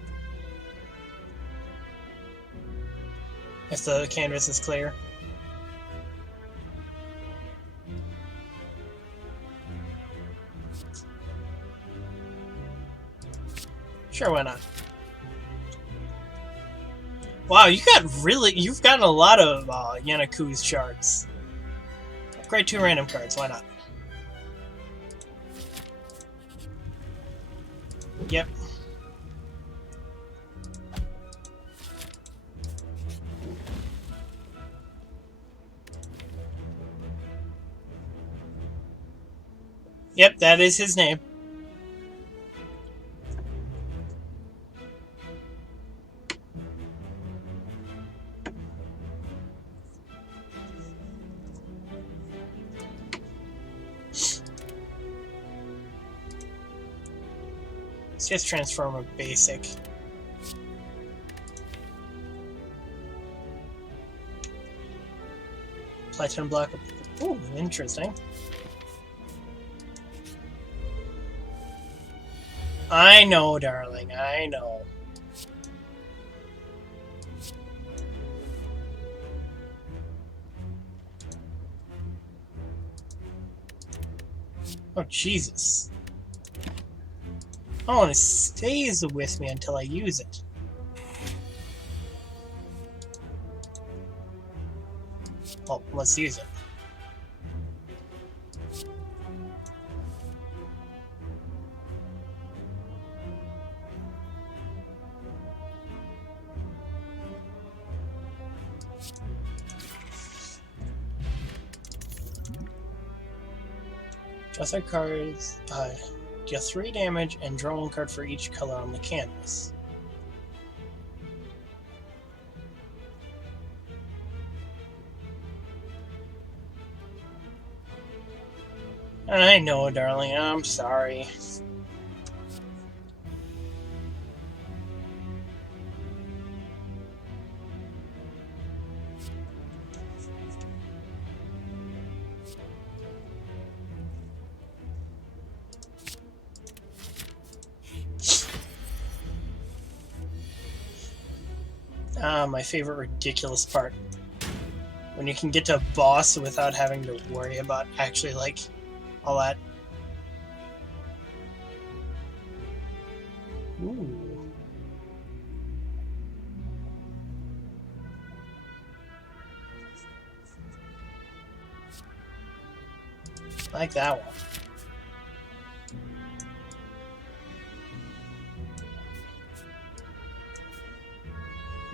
If the canvas is clear. Sure, why not? Wow, you've gotten a lot of Yanaku's charts. Upgrade 2 random cards, why not? Yep. Yep, that is his name. Let's just transform a basic. Platinum block. Ooh, interesting. I know, darling, I know. Oh, Jesus. Oh, and it stays with me until I use it. Well, let's use it. Draw 3 cards, deal 3 damage, and draw 1 card for each color on the canvas. I know, darling, I'm sorry. Ah, my favorite ridiculous part. When you can get to a boss without having to worry about actually, like, all that. Ooh. I like that one.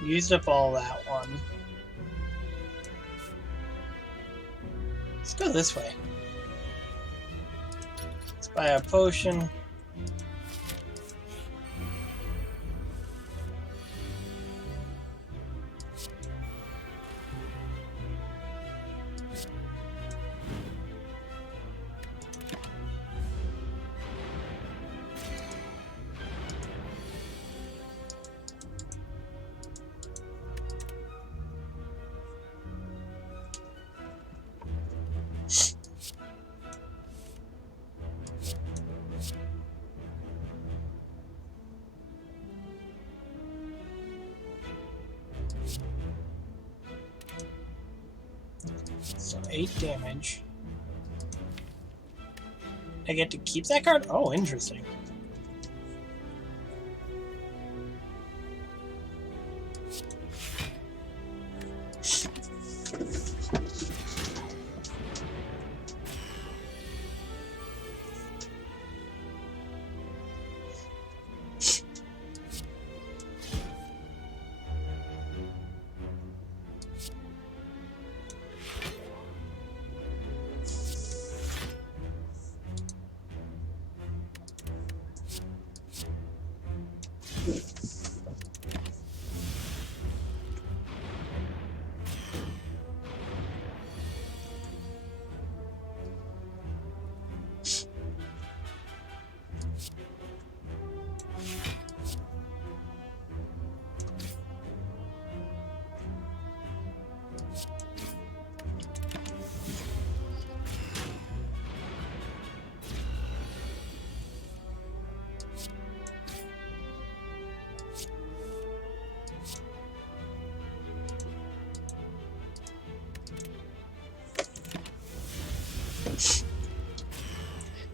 Used up all that one. Let's go this way. Let's buy a potion. So 8 damage. I get to keep that card? Oh, interesting.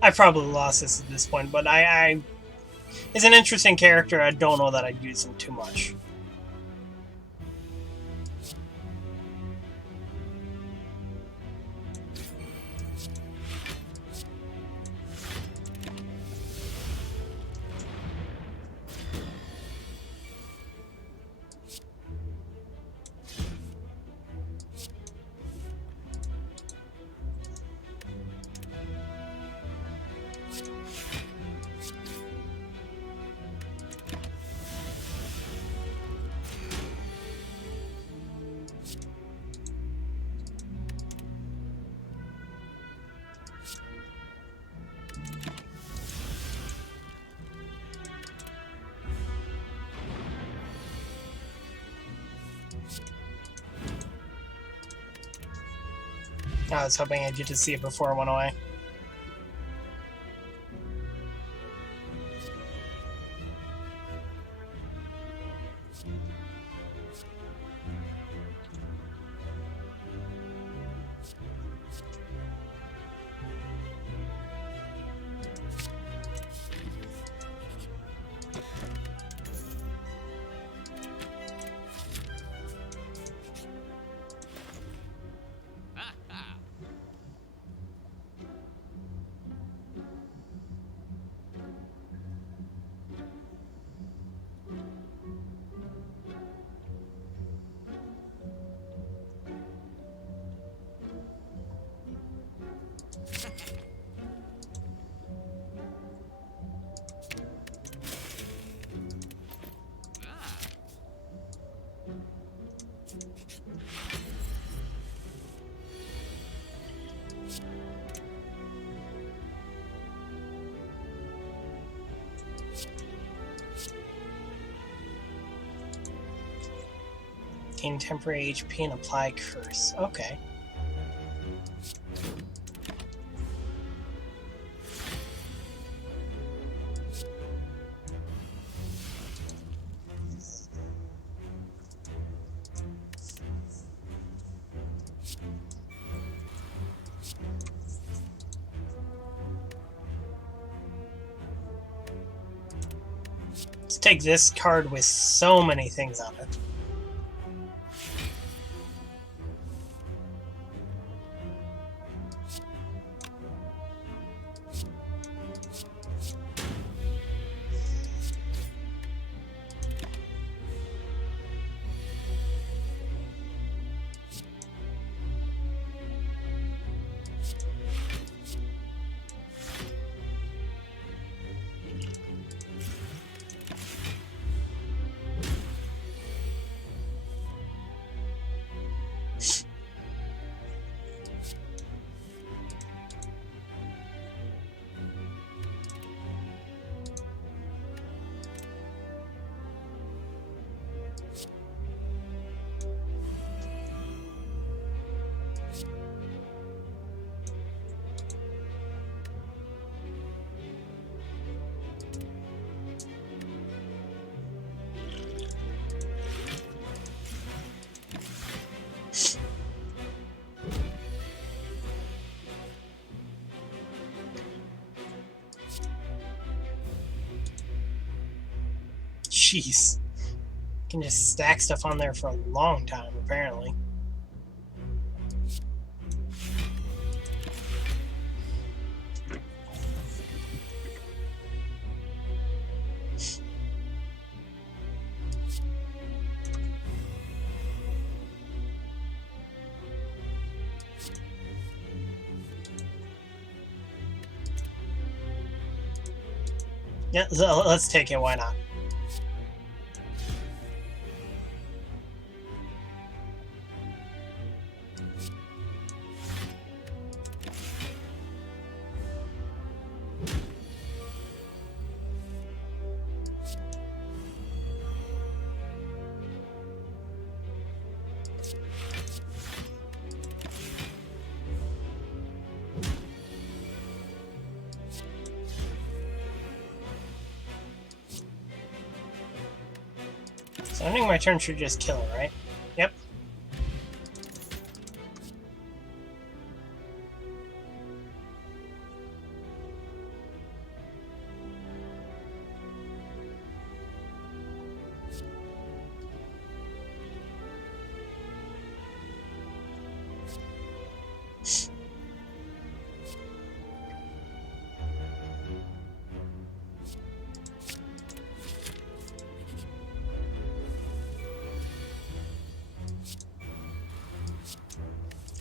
I probably lost this at this point, but I it's an interesting character. I don't know that I'd use him too much. I was hoping I'd get to see it before it went away. Gain temporary HP and apply curse. Okay. Let's take this card with so many things on it. Jeez. Can just stack stuff on there for a long time, apparently. Yeah, so let's take it, why not? So ending my turn should just kill it, right? Yep.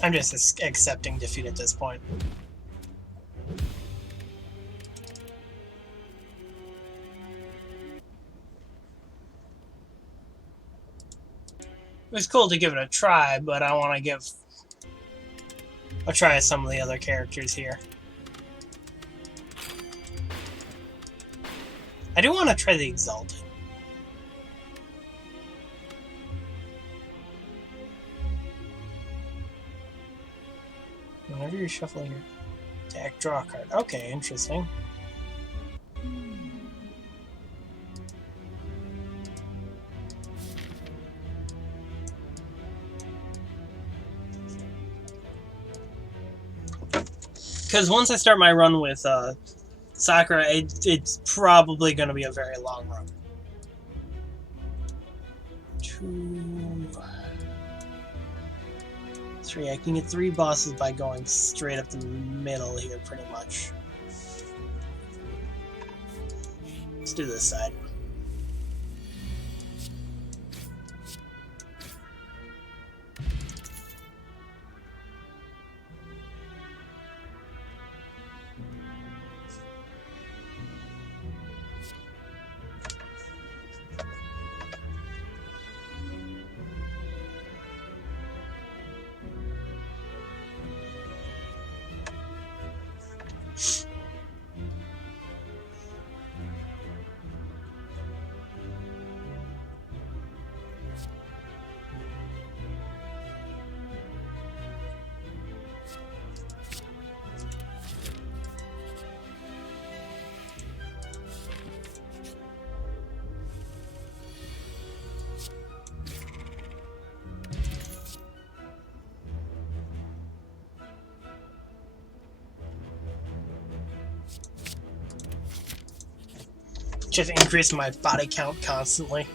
I'm just accepting defeat at this point. It was cool to give it a try, but I want to give a try at some of the other characters here. I do want to try the Exalted. Whenever you're shuffling your deck, draw a card. Okay, interesting. Because once I start my run with Sakura, it's probably going to be a very long run. 2, 3. I can get 3 bosses by going straight up the middle here, pretty much. Let's do this side. Just increasing my body count constantly.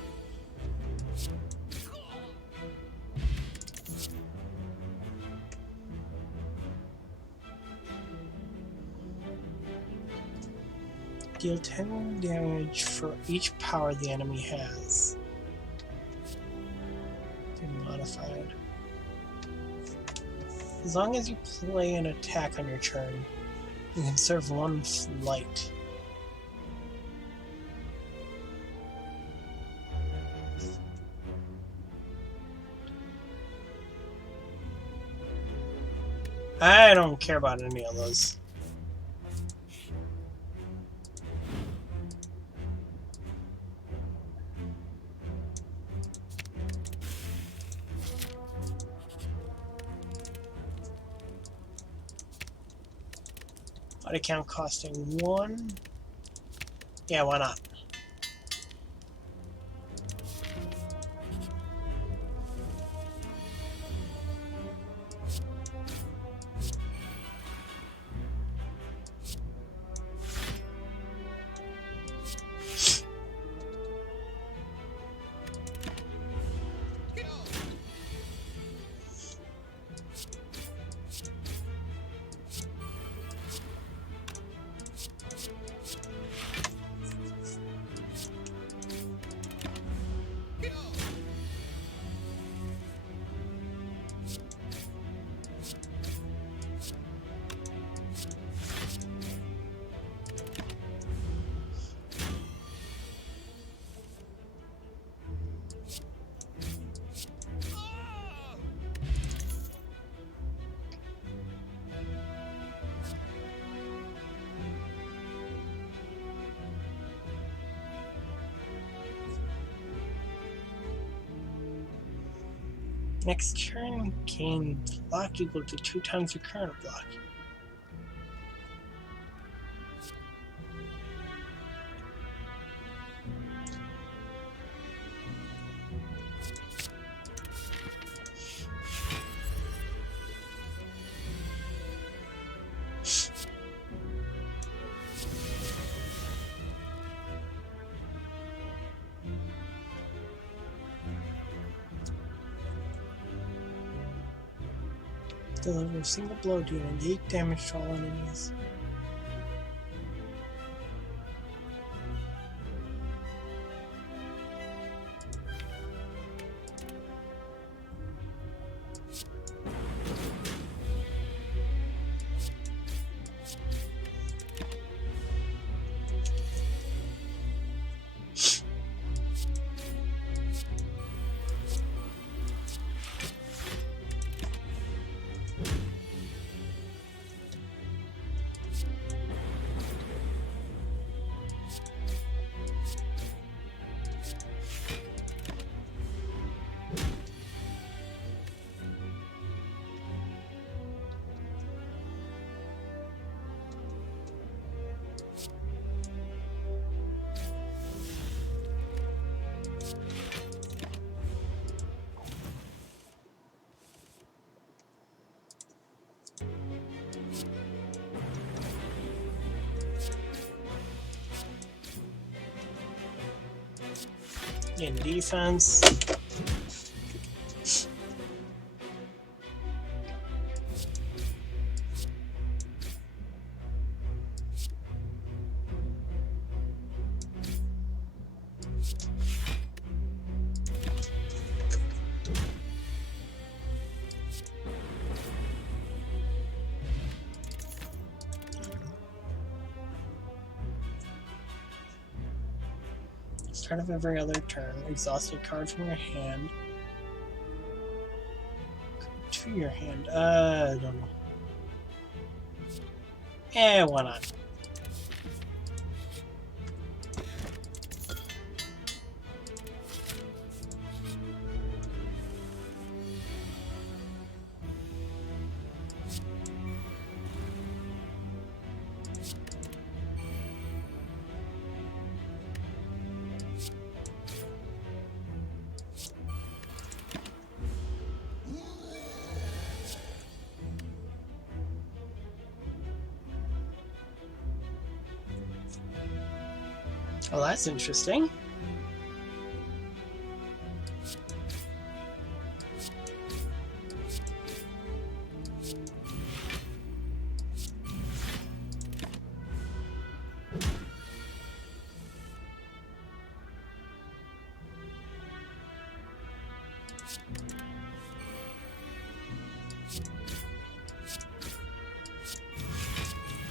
Deal 10 damage for each power the enemy has. Modified. As long as you play an attack on your turn, you can serve one flight. I don't care about any of those. Body count costing 1. Yeah, why not? Next turn, gain block equal to 2 times your current block. Deliver a single blow dealing 8 damage to all enemies. In defense. Start of every other turn, exhaust a card from your hand. To your hand. I don't know. Why not? Well, that's interesting.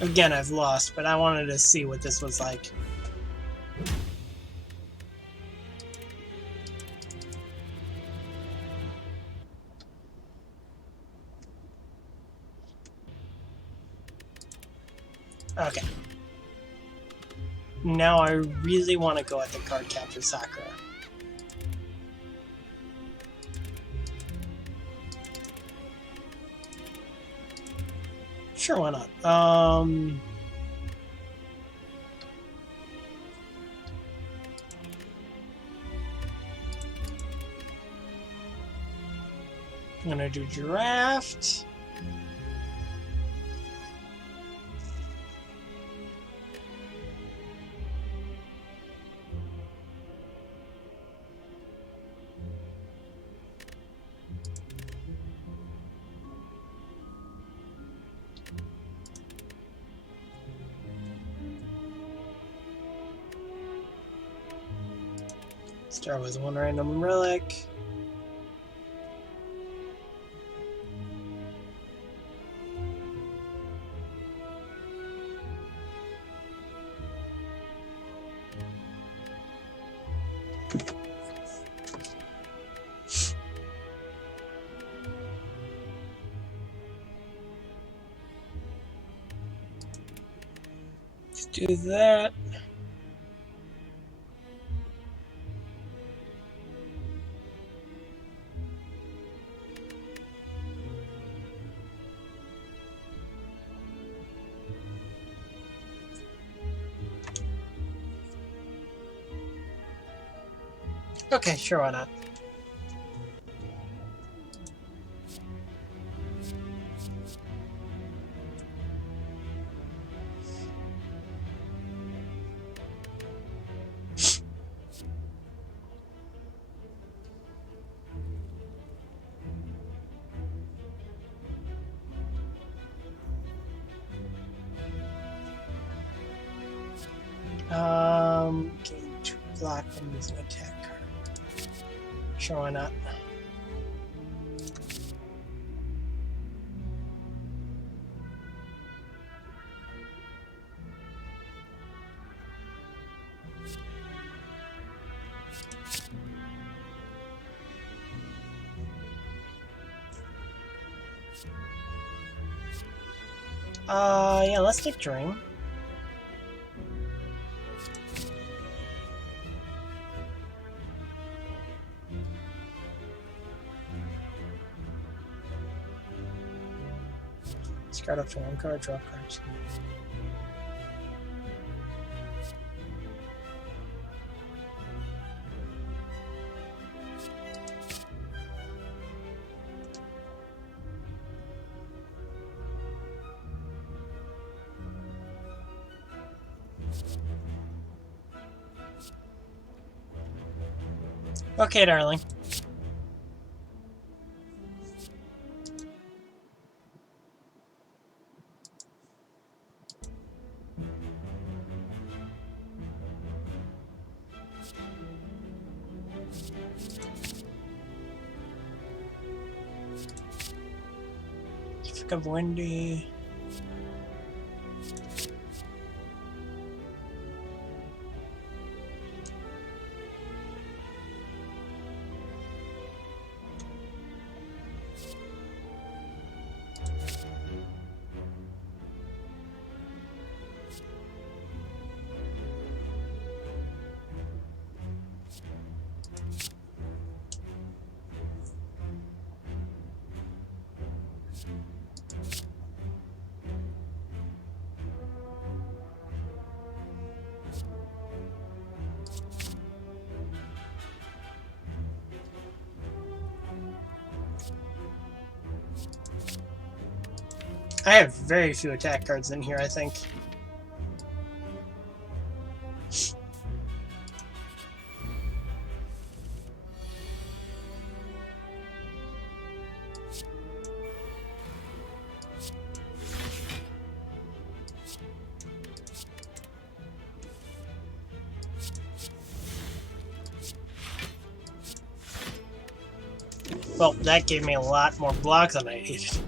Again, I've lost, but I wanted to see what this was like. Okay. Now I really want to go at the card capture Sakura. Sure, why not? I'm gonna do draft. Start with one random relic. Let's do that. Okay, sure, why not? Gain 2 black and use an attack card. Sure, why not? Yeah, let's take Dream. Discard a form card, draw cards. Okay, darling. Think of Wendy. I have very few attack cards in here, I think. Well, that gave me a lot more block than I needed.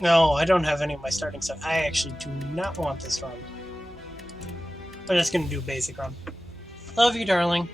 No, I don't have any of my starting stuff. I actually do not want this run. I'm just gonna do a basic run. Love you, darling.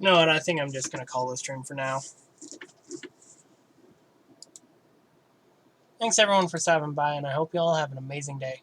No, and I think I'm just gonna call this stream for now. Thanks everyone for stopping by, and I hope you all have an amazing day.